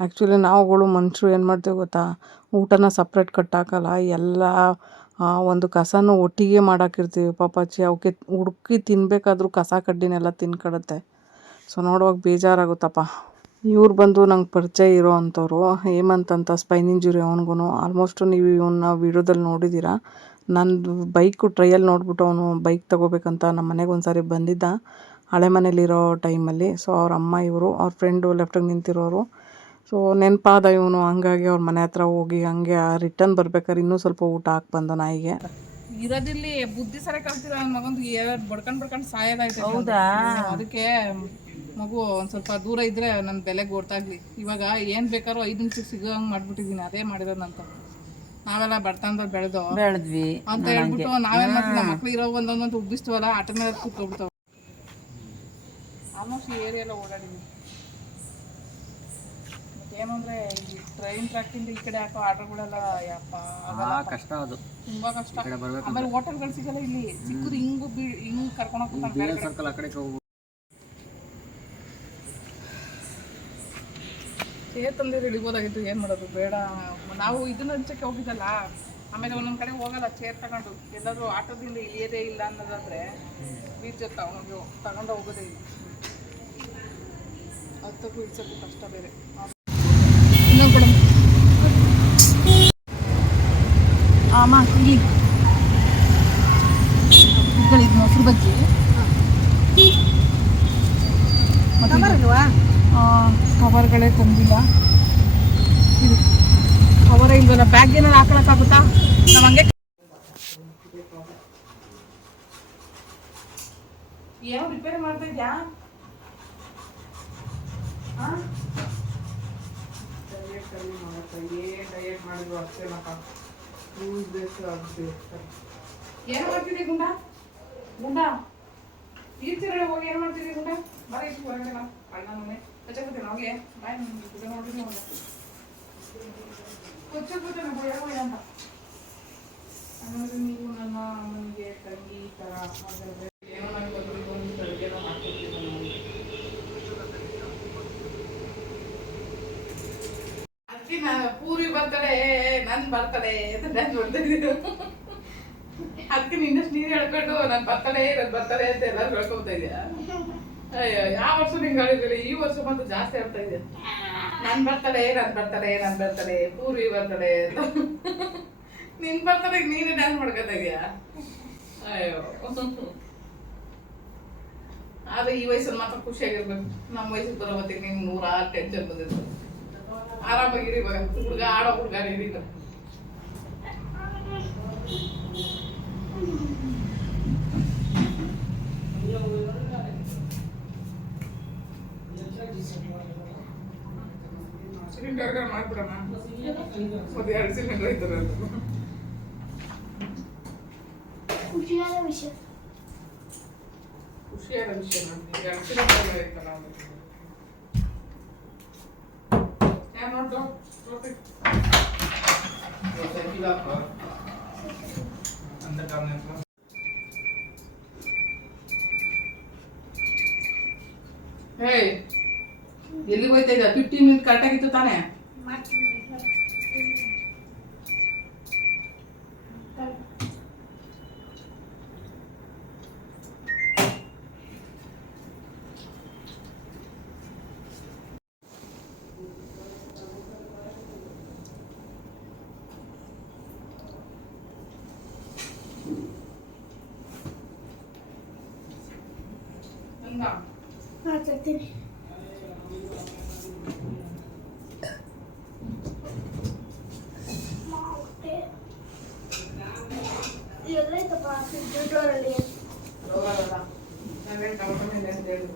ಆ್ಯಕ್ಚುಲಿ ನಾವುಗಳು ಮನುಷ್ಯರು ಏನು ಮಾಡ್ತೀವಿ ಗೊತ್ತಾ, ಊಟನ ಸಪ್ರೇಟ್ ಕಟ್ಟಾಕಲ್ಲ, ಎಲ್ಲ ಒಂದು ಕಸನೂ ಒಟ್ಟಿಗೆ ಮಾಡಾಕಿರ್ತೀವಿ. ಪಾಪಾಚಿ ಅವಕ್ಕೆ ಹುಡುಕಿ ತಿನ್ನಬೇಕಾದ್ರೂ ಕಸ ಕಡ್ಡಿನೆಲ್ಲ ತಿನ್ಕೊಡುತ್ತೆ. ಸೊ ನೋಡುವಾಗ ಬೇಜಾರಾಗುತ್ತಪ್ಪ. ಇವ್ರು ಬಂದು ನಂಗೆ ಪರಿಚಯ ಇರೋ ಅಂಥವ್ರು, ಹೇಮಂತ್ ಅಂತ, ಸ್ಪೈನ್ ಇಂಜುರಿ ಅವನಿಗೂ. ಆಲ್ಮೋಸ್ಟ್ ನೀವು ಇವನ್ನ ವೀಡಿಯೋದಲ್ಲಿ ನೋಡಿದ್ದೀರಾ. ನಂದು ಬೈಕು ಟ್ರಯಲ್ ನೋಡ್ಬಿಟ್ಟು ಅವನು ಬೈಕ್ ತೊಗೋಬೇಕಂತ ನಮ್ಮ ಮನೆಗೆ ಒಂದು ಸಾರಿ ಬಂದಿದ್ದ, ಹಳೆ ಮನೇಲಿರೋ ಟೈಮಲ್ಲಿ. ಸೊ ಅವ್ರ ಅಮ್ಮ ಇವರು, ಅವ್ರ ಫ್ರೆಂಡು ಲೆಫ್ಟಿಗೆ ನಿಂತಿರೋರು. ಸೊ ನೆನಪಾದ ಇವನು, ಹಂಗಾಗಿ ಅವ್ರ ಮನೆ ಹತ್ರ ಹೋಗಿ ಹಂಗೆ ರಿಟರ್ನ್ ಬರ್ಬೇಕಾದ್ರೆ ಇನ್ನೂ ಸ್ವಲ್ಪ ಊಟ ಹಾಕಿ ಬಂದ ನಾಯಿಗೆ. ಇರೋದಿಲ್ಲಿ ಬುದ್ಧಿ ಸರಿ ಕಲ್ತಿರೋ ನನ್ನ ಮಗಂದು ಬಡ್ಕೊಂಡು ಸಾಯೋದಾಯ್ತು. ಹೌದಾ, ಅದಕ್ಕೆ ಮಗು ಒಂದು ಸ್ವಲ್ಪ ದೂರ ಇದ್ದರೆ ನನ್ನ ಬೆಲೆಗೆ ಗೊತ್ತಾಗ್ಲಿ. ಇವಾಗ ಏನು ಬೇಕಾದ್ರೂ 5 ನಿಮಿಷಕ್ಕೆ ಸಿಗೋ ಹಂಗೆ ಮಾಡ್ಬಿಟ್ಟಿದ್ದೀನಿ. ಅದೇ ಮಾಡಿರೋದಂತ. ನಾವೆಲ್ಲ ಬಡತನದಲ್ಲಿ ಬೆಳೆದ್ವಿ ಅಂತ ಹೇಳ್ಬಿಟ್ಟು ನಾವೇನು ಮಾಡ್ತೀವಿ, ನಮ್ಮ ಮಕ್ಳು ಇರೋ ಒಂದೊಂದಂತ ಉಬ್ಬಿಸ್ತೀವಲ್ಲ, ಆಟ ಮೇಲೆ ಕೂತ್ಕೊಬಿಡ್ತಾವೆ. ಆಲ್ಮೋಸ್ಟ್ ಈ ಏರಿಯೆಲ್ಲ ಓಡಾಡಿದ್ವಿ. ಏನು ಅಂದರೆ ಈ ಟ್ರೈನ್ ಟ್ರ್ಯಾಕಿಂದ ಈ ಕಡೆ ಹಾಕೋ ಆಟೋಗಳೆಲ್ಲ ಯಪ್ಪ ಆಗಲ್ಲ ಕಷ್ಟ ಅದು ತುಂಬ ಕಷ್ಟ. ಆಮೇಲೆ ಹೋಟೆಲ್ಗಳು ಸಿಗಲ್ಲ ಇಲ್ಲಿ, ಸಿಕ್ಕುದು ಹಿಂಗೆ ಕರ್ಕೊಂಡು ಹೋಗ್ತಾರೆ ಸರ್ಕಲ್ ಆ ಕಡೆ ಹೋಗ್ಬೋದು. ಚೇರ್ ತಂದಿರು ಇಳಿಬೋದಾಗಿತ್ತು, ಏನು ಮಾಡೋದು ಬೇಡ. ನಾವು ಇದನ್ನ ಹಂಚಕ್ಕೆ ಹೋಗಿದ್ದಲ್ಲ, ಆಮೇಲೆ ಒಂದೊಂದು ಕಡೆ ಹೋಗಲ್ಲ ಚೇರ್ ತಗೊಂಡು, ಎಲ್ಲಾದರೂ ಆಟೋದಿಂದ ಇಳಿಯೋದೇ ಇಲ್ಲ ಅನ್ನೋದಾದರೆ ಬೀಚ್ ತಗೊಂಡು ಹೋಗೋದೇ ಇಲ್ಲ. ಹತ್ತಕ್ಕೂ ಇಳಿಸೋಕ್ಕೂ ಕಷ್ಟ ಬೇರೆ. ಇನ್ನೊಂದು ಕಡೆ ಅಮ್ಮ ಇಲ್ಲಿ ಇದು ಮೊಸರು ಬಜ್ಜಿ ಕವರ್ಗಳೇ ತಂದಿಲ್ಲ. ಇದು ಕವರೇ ಇಲ್ವಲ್ಲ, ಬ್ಯಾಗ್ ಏನಾರು ಹಾಕೊಳಕ್ಕಾಗುತ್ತಾ? ನಾವು ಹಂಗೆ ಏನೋ ರಿಪೇರಿ ಮಾಡ್ತಾ ಇದ್ಯಾ? ಡಯಟ್ ಮಾಡಿದ್ರು ಅಷ್ಟೇನಪ್ಪ, ಲೂಸ್ ಬೇಕು ಅದು. ಏನು ಮಾಡ್ತಿದ್ದಿ ಗುಂಡ? ಗುಂಡ ತೀರ್ಚಿರಡೆ ಹೋಗಿ ಏನು ಮಾಡ್ತಿದ್ದಿ ಗುಂಡ? ಬರೀ ಇಷ್ಟು ಹೊರಗಡೆ ನಾ ಅಣ್ಣನೇ ಕೊಚ್ಚಕ್ಕೋತೀನಿ ಹೋಗಿ ಬಾಯ್ ನೋಡ್ತೀನಿ ಕೊಚ್ಚಕ್ಕೋತೀನಿ ಹೋಗಿ ಅಂತ. ಹಂಗಂದ್ರೆ ನೀವು ನನ್ನ ಅಮ್ಮನಿಗೆ ತಂಗಿ ಈ ಥರ ಹಾಗಾದ್ರೆ ಏನೋ ನನಗೆ ಒಂದು ಅಡುಗೆನೋ ಮಾಡ್ಕೊಡ್ತೀನಿ ನಾನು. ಅದಕ್ಕೆ ನಾನು ಪೂರ್ವಿ ಬರ್ತಡೆ ನನ್ನ ಬರ್ತಡೆ ಅಂತ ಡ್ಯಾನ್ಸ್ ಮಾಡ್ತಿದ್ದೀನಿ. ಅದಕ್ಕೆ ನಿನ್ನಷ್ಟು ನೀರು ಹೇಳ್ಕೊಂಡು ನನ್ನ ಬರ್ತಡೆ ಅಂತ ಎಲ್ಲರೂ ಹೇಳ್ಕೊತಾ ಇದೆಯಾ? ಅಯ್ಯೋ, ಯಾವ ವರ್ಷ ನಿಂಗೆ ಹೇಳಿದ್ರಿ, ಈ ವರ್ಷ ಮಾತ್ರ ಜಾಸ್ತಿ ಹೇಳ್ತಾ ಇದೆಯಾ. ನನ್ನ ಬರ್ತಡೆ ಪೂರ್ವಿ ಬರ್ತಡೆ ಅಂತ. ನಿನ್ನ ಬರ್ತಡೆಗೆ ನೀನೇ ಡ್ಯಾನ್ಸ್ ಮಾಡ್ಕೊತಾ ಇದೆಯಾ? ಅಯ್ಯೋ, ಆದ್ರೆ ಈ ವಯಸ್ಸಲ್ಲಿ ಮಾತ್ರ ಖುಷಿಯಾಗಿರ್ಬೇಕು. ನಮ್ಮ ವಯಸ್ಸಿಗೆ ಬರೋ ಹೊತ್ತಿಗೆ ನಿಮ್ಗೆ 106 ಟೆನ್ಷನ್ ಬಂದಿತ್ತು. ಆರಾಮಾಗಿರಿ ಇವಾಗ, ಹುಡುಗ ಆಡೋ ಹುಡುಗ ನೀರಿಲ್ಲ. ಸಿಲಿಂಡರ್ ಮಾಡ್ಬಿಡೋಣ, ಮತ್ತೆ 2 ಸಿಲಿಂಡರ್ ಐತಲ್ಲ. ಖುಷಿಯಾದ ವಿಷಯ ನಮ್ಗೆ 2 ಸಿಲಿಂಡರ್ ಐತಲ್ಲ. ಏನು ನೋಡು ಹೇ, ಎಲ್ಲಿಗೆ ಹೋಯ್ತಾ ಇದ್ದ? 15 ಮಿನಿಟ್ ಕರೆಕ್ಟಾಗಿತ್ತು ತಾನೇ? ತರ್ತೀನಿ. ಎಲ್ಲೈತಪ್ಪ ಫ್ರಿಡ್ಜಲ್ಲಿ?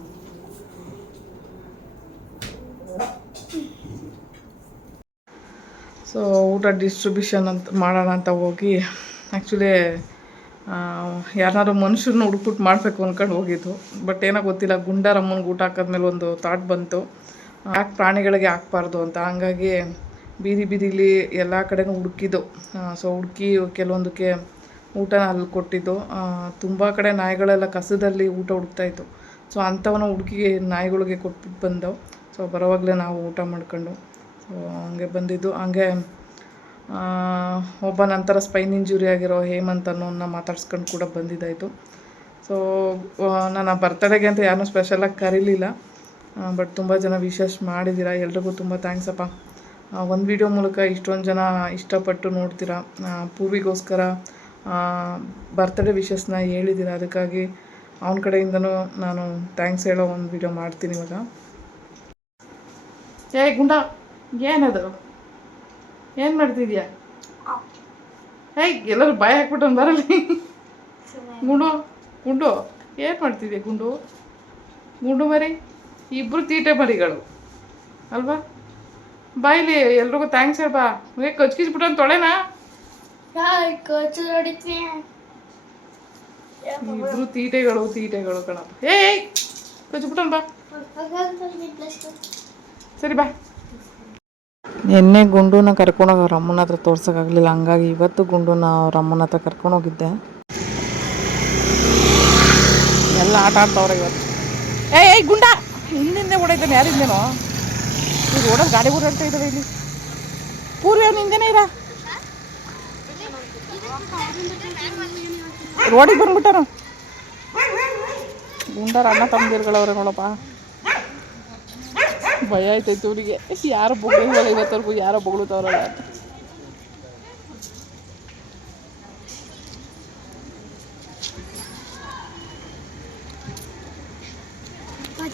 ಸೊ ಊಟ ಡಿಸ್ಟ್ರಿಬ್ಯೂಷನ್ ಅಂತ ಮಾಡೋಣ ಅಂತ ಹೋಗಿ, ಆ್ಯಕ್ಚುಲಿ ಯಾರನ್ನಾರು ಮನುಷ್ಯರನ್ನ ಹುಡುಕ್ಬಿಟ್ಟು ಮಾಡಬೇಕು ಅಂದ್ಕೊಂಡು ಹೋಗಿದ್ದು. ಬಟ್ ಏನೋ ಗೊತ್ತಿಲ್ಲ, ಗುಂಡಾರಮ್ಮನಿಗೆ ಊಟ ಹಾಕಿದ್ಮೇಲೆ ಒಂದು ಥಾಟ್ ಬಂತು, ಯಾಕೆ ಪ್ರಾಣಿಗಳಿಗೆ ಹಾಕ್ಬಾರ್ದು ಅಂತ. ಹಂಗಾಗಿ ಬೀದಿಲಿ ಎಲ್ಲ ಕಡೆನೂ ಹುಡುಕಿದ್ದು. ಸೊ ಹುಡುಕಿ ಕೆಲವೊಂದಕ್ಕೆ ಊಟನ ಅಲ್ಲಿ ಕೊಟ್ಟಿದ್ದು. ತುಂಬ ಕಡೆ ನಾಯಿಗಳೆಲ್ಲ ಕಸದಲ್ಲಿ ಊಟ ಹುಡುಕ್ತಾಯಿತ್ತು. ಸೊ ಅಂಥವನ್ನ ಹುಡುಕಿ ನಾಯಿಗಳಿಗೆ ಕೊಟ್ಬಿಟ್ಟು ಬಂದವು. ಸೊ ಬರೋವಾಗಲೇ ನಾವು ಊಟ ಮಾಡ್ಕೊಂಡು ಸೊ ಹಂಗೆ ಬಂದಿದ್ದು. ಹಂಗೆ ಒಬ್ಬ ನಂತರ ಸ್ಪೈನ್ ಇಂಜುರಿ ಆಗಿರೋ ಹೇಮಂತ್ ಅನ್ನೋನ್ನ ಮಾತಾಡ್ಸ್ಕೊಂಡು ಕೂಡ ಬಂದಿದ್ದಾಯಿತು. ಸೊ ನನ್ನ ಬರ್ತಡೆಗೆ ಅಂತ ಯಾರನ್ನೂ ಸ್ಪೆಷಲಾಗಿ ಕರೀಲಿಲ್ಲ, ಬಟ್ ತುಂಬ ಜನ ವಿಶಸ್ ಮಾಡಿದ್ದೀರಾ. ಎಲ್ರಿಗೂ ತುಂಬ ಥ್ಯಾಂಕ್ಸ್ ಅಪ್ಪ. ಒಂದು ವಿಡಿಯೋ ಮೂಲಕ ಇಷ್ಟೊಂದು ಜನ ಇಷ್ಟಪಟ್ಟು ನೋಡ್ತೀರಾ. ಪೂರ್ವಿಗೋಸ್ಕರ ಬರ್ತ್ಡೇ ವಿಶಸ್ನ ಹೇಳಿದ್ದೀರಾ, ಅದಕ್ಕಾಗಿ ಅವನ ಕಡೆಯಿಂದನೂ ನಾನು ಥ್ಯಾಂಕ್ಸ್ ಹೇಳೋ ಒಂದು ವಿಡಿಯೋ ಮಾಡ್ತೀನಿ ಇವಾಗ. ಏ ಗುಂಡ, ಏನದು ಏನು ಮಾಡ್ತಿದ್ಯಾ? ಹೇಯ್, ಎಲ್ಲರೂ ಬಾಯಿ ಹಾಕ್ಬಿಟ್ಟು ಬರಲಿ. ಗುಂಡು ಏನು ಮಾಡ್ತಿದ್ಯಾ? ಗುಂಡು ಮರಿ, ಇಬ್ಬರು ತೀಟೆ ಮರಿಗಳು ಅಲ್ವಾ? ಬಾಯಿಲಿ ಎಲ್ರಿಗೂ ಥ್ಯಾಂಕ್ಸ್ ಹೇಳ್ಬಾ. ಕಚ್ಕಿಸ್ಬಿಟ್ಟು ತೊಳೆನಾ? ಇಬ್ರು ತೀಟೆಗಳು ಕಣಪ್ಪ. ಏಯ್ ಕಚ್ಬಿಟ್ಟನ್ ಬಾ. ಸರಿ ಬಾ. ನಿನ್ನೆ ಗುಂಡುನ ಕರ್ಕೊಂಡೋಗಿ ಅವ್ರ ಅಮ್ಮನ ಹತ್ರ ತೋರ್ಸೋಕ್ಕಾಗಲಿಲ್ಲ, ಹಂಗಾಗಿ ಇವತ್ತು ಗುಂಡುನ ಅವ್ರ ಅಮ್ಮನ ಹತ್ರ ಕರ್ಕೊಂಡೋಗಿದ್ದೆ. ಎಲ್ಲ ಆಟ ಆಡ್ತಾವ್ರೆ ಇವತ್ತು. ಏಯ್ ಗುಂಡ ಹಿಂದಿಂದೆ ಓಡೈತಾನೆ, ಯಾರಿಂದೇನೋ ಈಗ ಓಡೋದು ಗಾಡಿ ಓಡಾಡ್ತಾ ಇದ್ದಾವೆ ಇಲ್ಲಿ. ಪೂರ್ವಿ ಅವ್ನು ಹಿಂದೆನೇ ಇರ, ರೋಡಿಗೆ ಬಂದ್ಬಿಟ್ಟಾನು. ಗುಂಡಾರ ಅಣ್ಣ ತಮ್ಮದಿರ್ಗಳವ್ರೆ ನೋಡಪ್ಪ, ಭಯ ಆಯ್ತಾಯ್ತು ಅವರಿಗೆ. ಯಾರೋ ಬೊಗಳಿವಲ್ಲ ಇವತ್ತವರೆಗೂ, ಯಾರೋ ಬೊಗಳುತ್ತವ್ರಲ್ಲ ಅಂತ.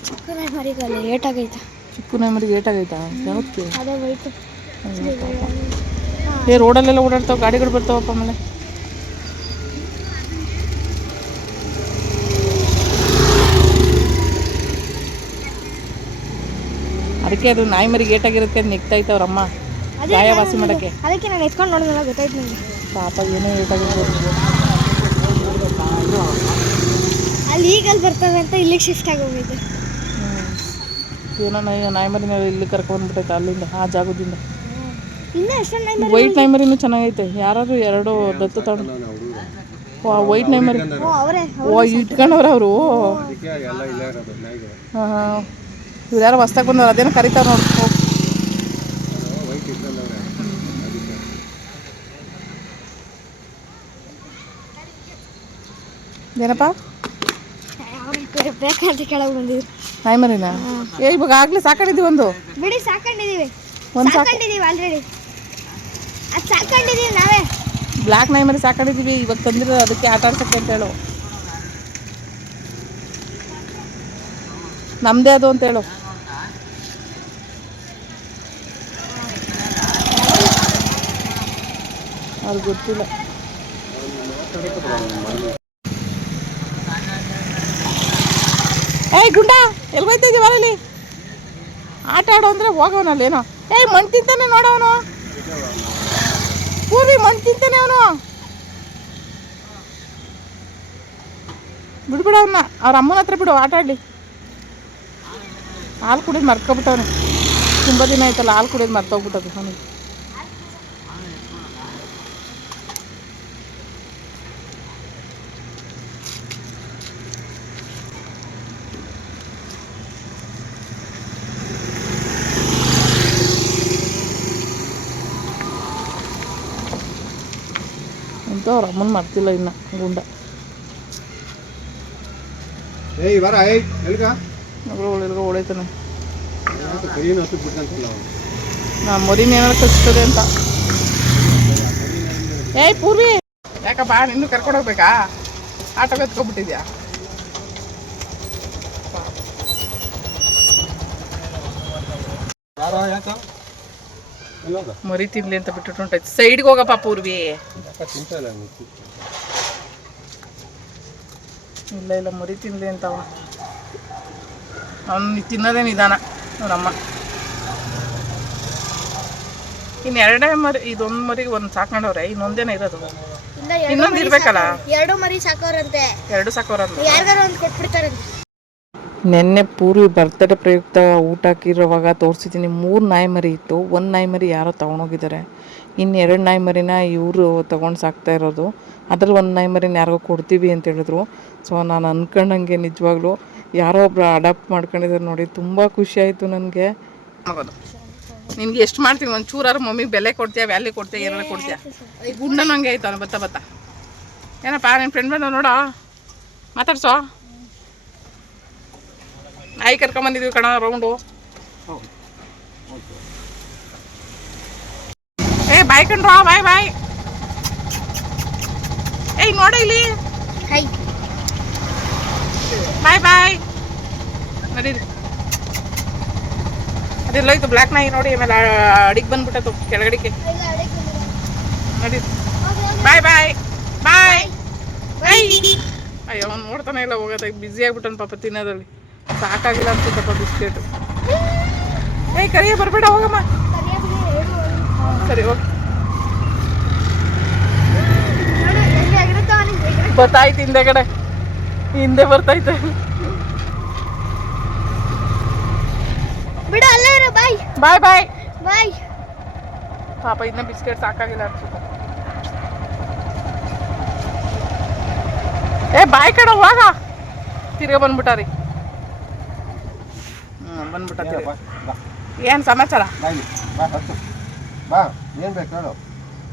ಚಿಕ್ಕ ಮರಿಗಲ್ಲ ಏಟಾಗೈತೆ, ಚಿಕ್ಕ ಮರಿಗೆ ಏಟಾಗೈತಾ? ಯಾವತ್ತು ಅದೇ ಹೋಯ್ತು. ಏ ರೋಡಲ್ಲೆಲ್ಲ ಓಡಾಡ್ತಾವೆ, ಗಾಡಿಗಳು ಬರ್ತಾವಪ್ಪ. ಆಮೇಲೆ ಅದಕ್ಕೆ ಅದು ನಾಯಿ ಮರಿಗೆ ಏಟಾಗಿರುತ್ತೆ ಅಂತ ನಿಗ್ತಾ ಇತ್ತು ಅವ್ರಮ್ಮ ಗಾಯ ವಾಸಿ ಮಾಡೋಕ್ಕೆ. ಅದಕ್ಕೆ ನಾನು ಎತ್ಕೊಂಡು ನೋಡಿದ್ನಲ್ಲ, ಗೊತ್ತಾಯ್ತು ನನಗೆ. ಪಾಪ ಏನೋ ಏಟಾಗಿರ್ಬೋದು. ಅಲ್ಲಿ ಈಗಲ್ಲಿ ಬರ್ತವೆ ಅಂತ ಇಲ್ಲಿಗೆ ಶಿಫ್ಟ್ ಆಗಿ ಹೋಗಿದ್ದೆ. ಏನೋ ನಾಯಿ ಮರಿನ ಇಲ್ಲಿ ಕರ್ಕೊಂಡ್ಬಿಟ್ಟೈತೆ ಅಲ್ಲಿಂದ, ಆ ಜಾಗದಿಂದ. ಇನ್ನೂ ಎಷ್ಟೊಂದು ನಾಯಿ ಮರಿ. ವೈಟ್ ನಾಯಿ ಮರಿನೂ ಚೆನ್ನಾಗೈತೆ. ಯಾರಾದ್ರು ಎರಡು ದತ್ತು ತಗೊಂಡು ವೈಟ್ ನಾಯಿ ಮರಿ ಅವರೇ ಇಟ್ಕೊಂಡವ್ರ ಅವರು. ಹಾಂ, ಇವ್ರು ಯಾರೋ ಹೊಸ್ದಾಗಿ ಬಂದವ್ರು, ಅದೇನೋ ಕರಿತಾರ ನೋಡಿ. ಏನಪ್ಪ ಬೇಕಂತ ಕೆಳಗೆ ಬಂದಿದ್ರು ನಾಯಿ ಮರಿನ. ಏ ಇವಾಗ ಆಗ್ಲೇ ಸಾಕೊಂಡಿದ್ದೀವಿ ಒಂದು. ಬಿಡಿ, ಸಾಕೊಂಡಿದ್ದೀವಿ ಒಂದು ಸಾಕೊಂಡಿದ್ದೀವಿ ಆಲ್ರೆಡಿ. ಅದು ಸಾಕೊಂಡಿದ್ದೀವಿ ನಾವೇ. ಬ್ಲ್ಯಾಕ್ ನಾಯಿ ಮರಿ ಸಾಕೊಂಡಿದ್ದೀವಿ, ಇವಾಗ ತಂದಿರೋ ಅದಕ್ಕೆ ಆಟ ಆಡ್ಸಕ್ಕೆ ಅಂತ ಹೇಳು. ನಮ್ಮದೇ ಅದು ಅಂತ ಹೇಳು. ಅವ್ರಿಗೆ ಗೊತ್ತಿಲ್ಲ. ಏಯ್ ಗುಂಡ ಎಲ್ಗೋಯ್ತಾ ಇದೀವಿ ಅಲ್ಲಿ ಆಟ ಆಡೋ ಅಂದರೆ ಹೋಗೋನಲ್ಲೇನೋ. ಏಯ್ ಮಣ್ಣು ತಿಂತಾನೆ ನೋಡವನು, ಪೂರ್ವಿ ಮಣ್ಣು ತಿಂತಾನೆ ಅವನು. ಬಿಡ್ಬಿಡ ಅವನ್ನ, ಅವ್ರ ಅಮ್ಮನ ಹತ್ರ ಬಿಡು, ಆಟ ಆಡಲಿ. ಹಾಲು ಕುಡಿಯೋದು ಮರ್ಕೊಬಿಟ್ಟವನು, ತುಂಬ ದಿನ ಆಯ್ತಲ್ಲ ಹಾಲು ಕುಡಿಯೋದು ಮರ್ತೋಗ್ಬಿಟ್ಟದು ಅವನಿಗೆ. ಅಂತ ಅವ್ರ ಅಮ್ಮನ ಮರ್ತಿಲ್ಲ ಇನ್ನು ಗುಂಡ. ಎಲ್ಗೋ ಓಡೈತಾನೆ. ನಾ ಮರಿನ ಏನಾರು ಕಚ್ತದೆ ಅಂತ. ಏಯ್ ಪೂರ್ವಿ ಯಾಕಪ್ಪ ನಿನ್ನೂ ಕರ್ಕೊಂಡು ಹೋಗ್ಬೇಕಾ? ಆಟೋ ಎತ್ಕೊಬಿಟ್ಟಿದ್ಯಾ? ಮರಿ ತಿನ್ಲಿ ಅಂತ ಬಿಟ್ಟು ಹೊಂಟೈತೆ. ಸೈಡ್ಗೆ ಹೋಗಪ್ಪ ಪೂರ್ವಿ. ಇಲ್ಲ ಇಲ್ಲ ಮರಿ ತಿನ್ಲಿ ಅಂತವ. ಅವ್ನು ತಿನ್ನೋದೇ ನಿಧಾನ ಅವನಮ್ಮ. ಇನ್ನು ಎರಡೇ ಮರಿ, ಇದೊಂದು ಮರಿಗೆ ಒಂದು ಸಾಕೊಂಡವ್ರೆ, ಇನ್ನೊಂದೇನೆ ಇರೋದು. ಇನ್ನೊಂದು ಇರ್ಬೇಕಲ್ಲ. ಎರಡು ಮರಿ ಸಾಕೋರಂತೆ, ಎರಡು ಸಾಕೋರಂತೆ. ಯಾರಿಗಾರು ಒಂದು ಕೊಟ್ಬಿಡ್ತಾರಂತೆ. ನಿನ್ನೆ ಪೂರ್ವಿ ಬರ್ತ್ಡೇ ಪ್ರಯುಕ್ತ ಊಟ ಹಾಕಿರೋವಾಗ ತೋರಿಸಿದ್ದೀನಿ. 3 ನಾಯಿ ಮರಿ ಇತ್ತು, ಒಂದು ನಾಯಿ ಮರಿ ಯಾರೋ ತೊಗೊಂಡೋಗಿದ್ದಾರೆ. ಇನ್ನು 2 ನಾಯಿ ಮರಿನ ಇವರು ತೊಗೊಂಡು ಸಾಕ್ತಾ ಇರೋದು. ಅದ್ರಲ್ಲಿ ಒಂದು ನಾಯಿ ಮರಿನ ಯಾರಿಗೋ ಕೊಡ್ತೀವಿ ಅಂತ ಹೇಳಿದ್ರು. ಸೊ ನಾನು ಅಂದ್ಕೊಂಡಂಗೆ ನಿಜವಾಗ್ಲೂ ಯಾರೋ ಒಬ್ರು ಅಡಾಪ್ಟ್ ಮಾಡ್ಕೊಂಡಿದ್ದಾರೆ ನೋಡಿ, ತುಂಬ ಖುಷಿ ಆಯಿತು ನನಗೆ. ನಿನಗೆ ಎಷ್ಟು ಮಾಡ್ತೀನಿ, ಒಂದು ಚೂರಾರು ಮಮ್ಮಿಗೆ ಬೆಲೆ ಕೊಡ್ತೀಯ, ವ್ಯಾಲ್ಯೂ ಕೊಡ್ತೀಯ, ಏನಾರು ಕೊಡ್ತೀಯ. ಈ ಗುಂಡನ ಹಂಗೆ ಆಯ್ತು ಅವನು ಬತ್ತ ಏನಪ್ಪ ನಿನ್ನ ಫ್ರೆಂಡ್ ಬಂದ ನೋಡೋ, ಮಾತಾಡ್ಸೋ. ನಾಯಿ ಕರ್ಕೊಂಬಂದಿದ್ವಿ ಕಣ ರೌಂಡು. ಏ ಬಾಯ್ ಕಣ್ರೋ, ಬಾಯ್ ಬಾಯ್. ಏಯ್ ನೋಡ ಇಲ್ಲಿ, ಬಾಯ್ ಬಾಯ್. ನಡೀರಿ, ಅದೆಲ್ಲೋಯ್ತು ಬ್ಲ್ಯಾಕ್ ನಾಯಿ ನೋಡಿ, ಆಮೇಲೆ ಅಡಿಗೆ ಬಂದ್ಬಿಟ್ಟತು ಕೆಳಗಡಿಕೆ. ನಡೀರಿ, ಬಾಯ್ ಬಾಯ್ ಬಾಯ್. ಅಯ್ಯೋ ಅವ್ನು ನೋಡ್ತಾನೆ ಇಲ್ಲ, ಹೋಗೋದ ಬ್ಯುಸಿ ಆಗ್ಬಿಟ್ಟನು ಪಾಪ ತಿನ್ನೋದ್ರಲ್ಲಿ. ಸಾಕಾಗಿಲ್ಲ ಅನ್ಸುತ್ತಪ್ಪ ಬಿಸ್ಕೆಟು. ಏಯ್ ಕರಿಯ ಬರಬೇಡ, ಹೋಗಮ್ಮ. ಸರಿ ಓಕೆ. ಬರ್ತಾಯ್ತು ಹಿಂದೆಗಡೆ, ಹಿಂದೆ ಬರ್ತೈತೆ. ಬಿಡು ಅಲ್ಲೇ ಇರು, ಬಾಯ್ ಬಾಯ್ ಬಾಯ್ ಬಾಯ್. ಪಾಪ ಇನ್ನ ಬಿಸ್ಕೆಟ್ ಸಾಕಾಗಿಲ್ಲ ಅನ್ಸುತ್ತೆ. ಏ ಬಾಯ್ ಕಡೆ ಹೋಗ, ತಿರ್ಗ ಬಂದ್ಬಿಟ್ಟಾರಿ. ಬಂದ್ಬಿಟ್ಟ. ಏನು ಸಮಾಚಾರ?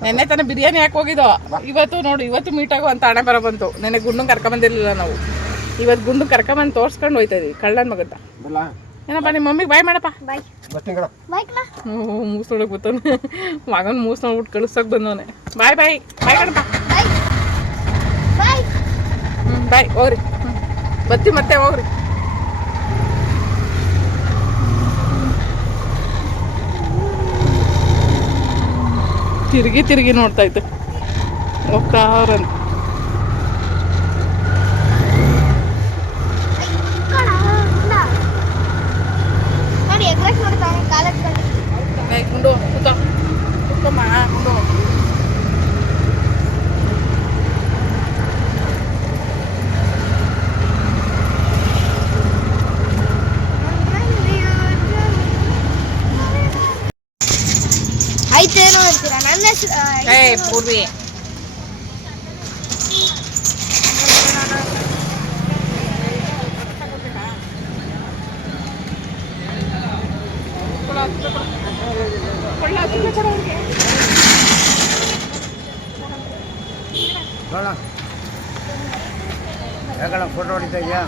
ನೆನ್ನೆ ತಾನೇ ಬಿರಿಯಾನಿ ಯಾಕೆ ಹೋಗಿದ್ದೋ, ಇವತ್ತು ನೋಡು ಇವತ್ತು ಮೀಟಾಗೋ ಅಂತ ಹಣೆ ಬರೋ ಬಂತು. ನೆನ್ನೆ ಗುಂಡು ಕರ್ಕೊಂಬಂದಿರಲಿಲ್ಲ ನಾವು, ಇವತ್ತು ಗುಂಡು ಕರ್ಕೊಂಬಂದು ತೋರ್ಸ್ಕೊಂಡು ಹೋಯ್ತಾಯಿದ್ವಿ ಕಳ್ಳನ ಮಗಂತ. ಏನಪ್ಪ ನಿಮ್ಮ ಮಮ್ಮಿಗೆ ಬಾಯ್ ಮಾಡಪ್ಪ. ಮೂಸ್ನೊಳಗೆ ಬರ್ತಾನೆ ಮಗನ, ಮೂಸ್ ನೋಡ್ಬಿಟ್ಟು ಕಳಿಸೋಕೆ ಬಂದವನೆ. ಬಾಯ್ ಬಾಯ್ ಬಾಯ್ ಕಣಪ್ಪ. ಬಾಯ್ ಹೋಗ್ರಿ, ಬತ್ತಿ ಮತ್ತೆ ಹೋಗ್ರಿ. ತಿರುಗಿ ತಿರುಗಿ ನೋಡ್ತಾ ಇತ್ತು, ಹೋಗ್ತಾ ಅವ್ರಂತ. ಗುಂಡು ಕೂತ ಕೂತ್ಕೊಮ್ಮ ಗುಂಡು. ಆಯ್ತೇನೋ ಅಂತೀರಾ? ನನ್ನ ಹೆಸರು ಪೂರ್ವಿ. ಫೋಟೋ ಹೊಡಿತಾ ಇದೆಯಾ?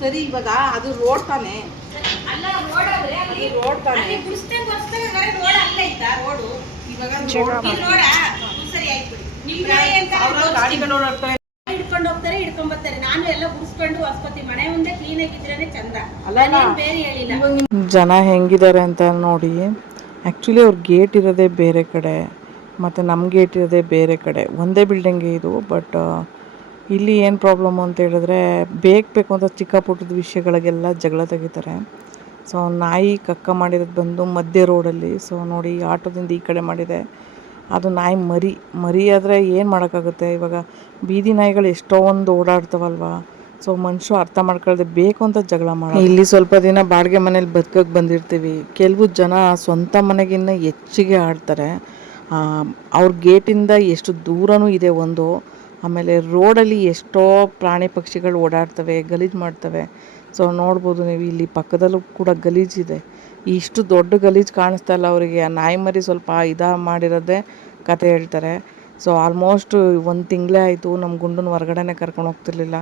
ಸರಿ, ಇವಾಗ ಅದು ರೋಡ್ ತಾನೆ, ರೋಡ್ ತಾನೆ. ಹಿಡ್ಕೊಂಡು ಹೋಗ್ತಾರೆ, ಹಿಡ್ಕೊಂಡ್ ಬರ್ತಾರೆ. ನಾನು ಎಲ್ಲ ಗುಡಿಸ್ಕೊಂಡು ಹೊಸ್ಕೊತೀವಿ. ಮನೆ ಮುಂದೆ ಕ್ಲೀನ್ ಆಗಿದ್ರೇನೆ ಚಂದ. ಬೇರೆ ಹೇಳಿಲ್ಲ. ಜನ ಹೆಂಗಿದ್ದಾರೆ ಅಂತ ನೋಡಿ. ಆ್ಯಕ್ಚುಲಿ ಅವ್ರ ಗೇಟ್ ಇರೋದೇ ಬೇರೆ ಕಡೆ ಮತ್ತು ನಮ್ಮ ಗೇಟ್ ಇರೋದೇ ಬೇರೆ ಕಡೆ, ಒಂದೇ ಬಿಲ್ಡಿಂಗೇ ಇದು. ಬಟ್ ಇಲ್ಲಿ ಏನು ಪ್ರಾಬ್ಲಮ್ ಅಂತ ಹೇಳಿದ್ರೆ, ಬೇಕು ಅಂತ ಚಿಕ್ಕ ಪುಟ್ಟದ ವಿಷಯಗಳಿಗೆಲ್ಲ ಜಗಳ ತೆಗಿತಾರೆ. ಸೊ ನಾಯಿ ಕಕ್ಕ ಮಾಡಿರೋದು ಬಂದು ಮಧ್ಯ ರೋಡಲ್ಲಿ. ಸೊ ನೋಡಿ, ಆಟೋದಿಂದ ಈ ಕಡೆ ಮಾಡಿದೆ, ಅದು ನಾಯಿ ಮರಿ ಆದರೆ ಏನು ಮಾಡೋಕ್ಕಾಗುತ್ತೆ. ಇವಾಗ ಬೀದಿ ನಾಯಿಗಳು ಎಷ್ಟೋ ಒಂದು ಓಡಾಡ್ತಾವಲ್ವ. ಸೊ ಮನುಷ್ಯರು ಅರ್ಥ ಮಾಡ್ಕೊಳ್ದೆ ಬೇಕು ಅಂತ ಜಗಳ ಮಾಡಿ. ಇಲ್ಲಿ ಸ್ವಲ್ಪ ದಿನ ಬಾಡಿಗೆ ಮನೇಲಿ ಬದುಕೋಕೆ ಬಂದಿರ್ತೀವಿ. ಕೆಲವು ಜನ ಸ್ವಂತ ಮನೆಗಿನ್ನ ಹೆಚ್ಚಿಗೆ ಆಡ್ತಾರೆ. ಅವ್ರ ಗೇಟಿಂದ ಎಷ್ಟು ದೂರನೂ ಇದೆ ಒಂದು. ಆಮೇಲೆ ರೋಡಲ್ಲಿ ಎಷ್ಟೋ ಪ್ರಾಣಿ ಪಕ್ಷಿಗಳು ಓಡಾಡ್ತವೆ, ಗಲೀಜು ಮಾಡ್ತವೆ. ಸೊ ನೋಡ್ಬೋದು ನೀವು, ಇಲ್ಲಿ ಪಕ್ಕದಲ್ಲೂ ಕೂಡ ಗಲೀಜಿದೆ. ಇಷ್ಟು ದೊಡ್ಡ ಗಲೀಜು ಕಾಣಿಸ್ತಾ ಇಲ್ಲ ಅವರಿಗೆ. ಆ ನಾಯಿ ಮರಿ ಸ್ವಲ್ಪ ಮಾಡಿರೋದೇ ಕತೆ ಹೇಳ್ತಾರೆ. ಸೊ ಆಲ್ಮೋಸ್ಟ್ 1 ತಿಂಗಳೇ ಆಯಿತು ನಮ್ಮ ಗುಂಡನ ಹೊರಗಡೆನೇ ಕರ್ಕೊಂಡು ಹೋಗ್ತಿರ್ಲಿಲ್ಲ.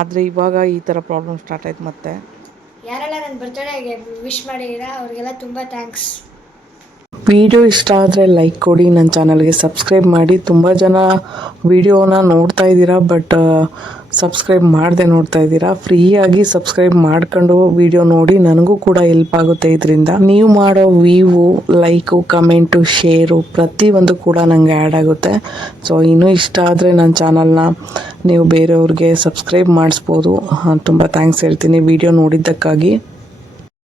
ಆದರೆ ಇವಾಗ ಈ ಥರ ಪ್ರಾಬ್ಲಮ್ ಸ್ಟಾರ್ಟ್ ಆಯ್ತು. ಮತ್ತೆ ಯಾರೆಲ್ಲ ನನ್ನ ಬರ್ತ್ಡೇಗೆ ವಿಶ್ ಮಾಡಿದ್ದೀರಾ ಅವ್ರಿಗೆಲ್ಲ ತುಂಬ ಥ್ಯಾಂಕ್ಸ್. ವಿಡಿಯೋ ಇಷ್ಟ ಆದರೆ ಲೈಕ್ ಕೊಡಿ, ನನ್ನ ಚಾನಲ್ಗೆ ಸಬ್ಸ್ಕ್ರೈಬ್ ಮಾಡಿ. ತುಂಬ ಜನ ವಿಡಿಯೋನ ನೋಡ್ತಾ ಇದ್ದೀರಾ, ಬಟ್ ಸಬ್ಸ್ಕ್ರೈಬ್ ಮಾಡದೆ ನೋಡ್ತಾ ಇದ್ದೀರಾ. ಫ್ರೀಯಾಗಿ ಸಬ್ಸ್ಕ್ರೈಬ್ ಮಾಡ್ಕೊಂಡು ವಿಡಿಯೋ ನೋಡಿ, ನನಗೂ ಕೂಡ ಹೆಲ್ಪ್ ಆಗುತ್ತೆ ಇದರಿಂದ. ನೀವು ಮಾಡೋ ವ್ಯೂ, ಲೈಕು, ಕಮೆಂಟು, ಶೇರು ಪ್ರತಿಯೊಂದು ಕೂಡ ನನಗೆ ಆ್ಯಡ್ ಆಗುತ್ತೆ. ಸೊ ಇನ್ನೂ ಇಷ್ಟ ಆದರೆ ನನ್ನ ಚಾನಲ್ನ ನೀವು ಬೇರೆಯವ್ರಿಗೆ ಸಬ್ಸ್ಕ್ರೈಬ್ ಮಾಡಿಸ್ಬೋದು. ತುಂಬ ಥ್ಯಾಂಕ್ಸ್ ಹೇಳ್ತೀನಿ ವಿಡಿಯೋ ನೋಡಿದ್ದಕ್ಕಾಗಿ.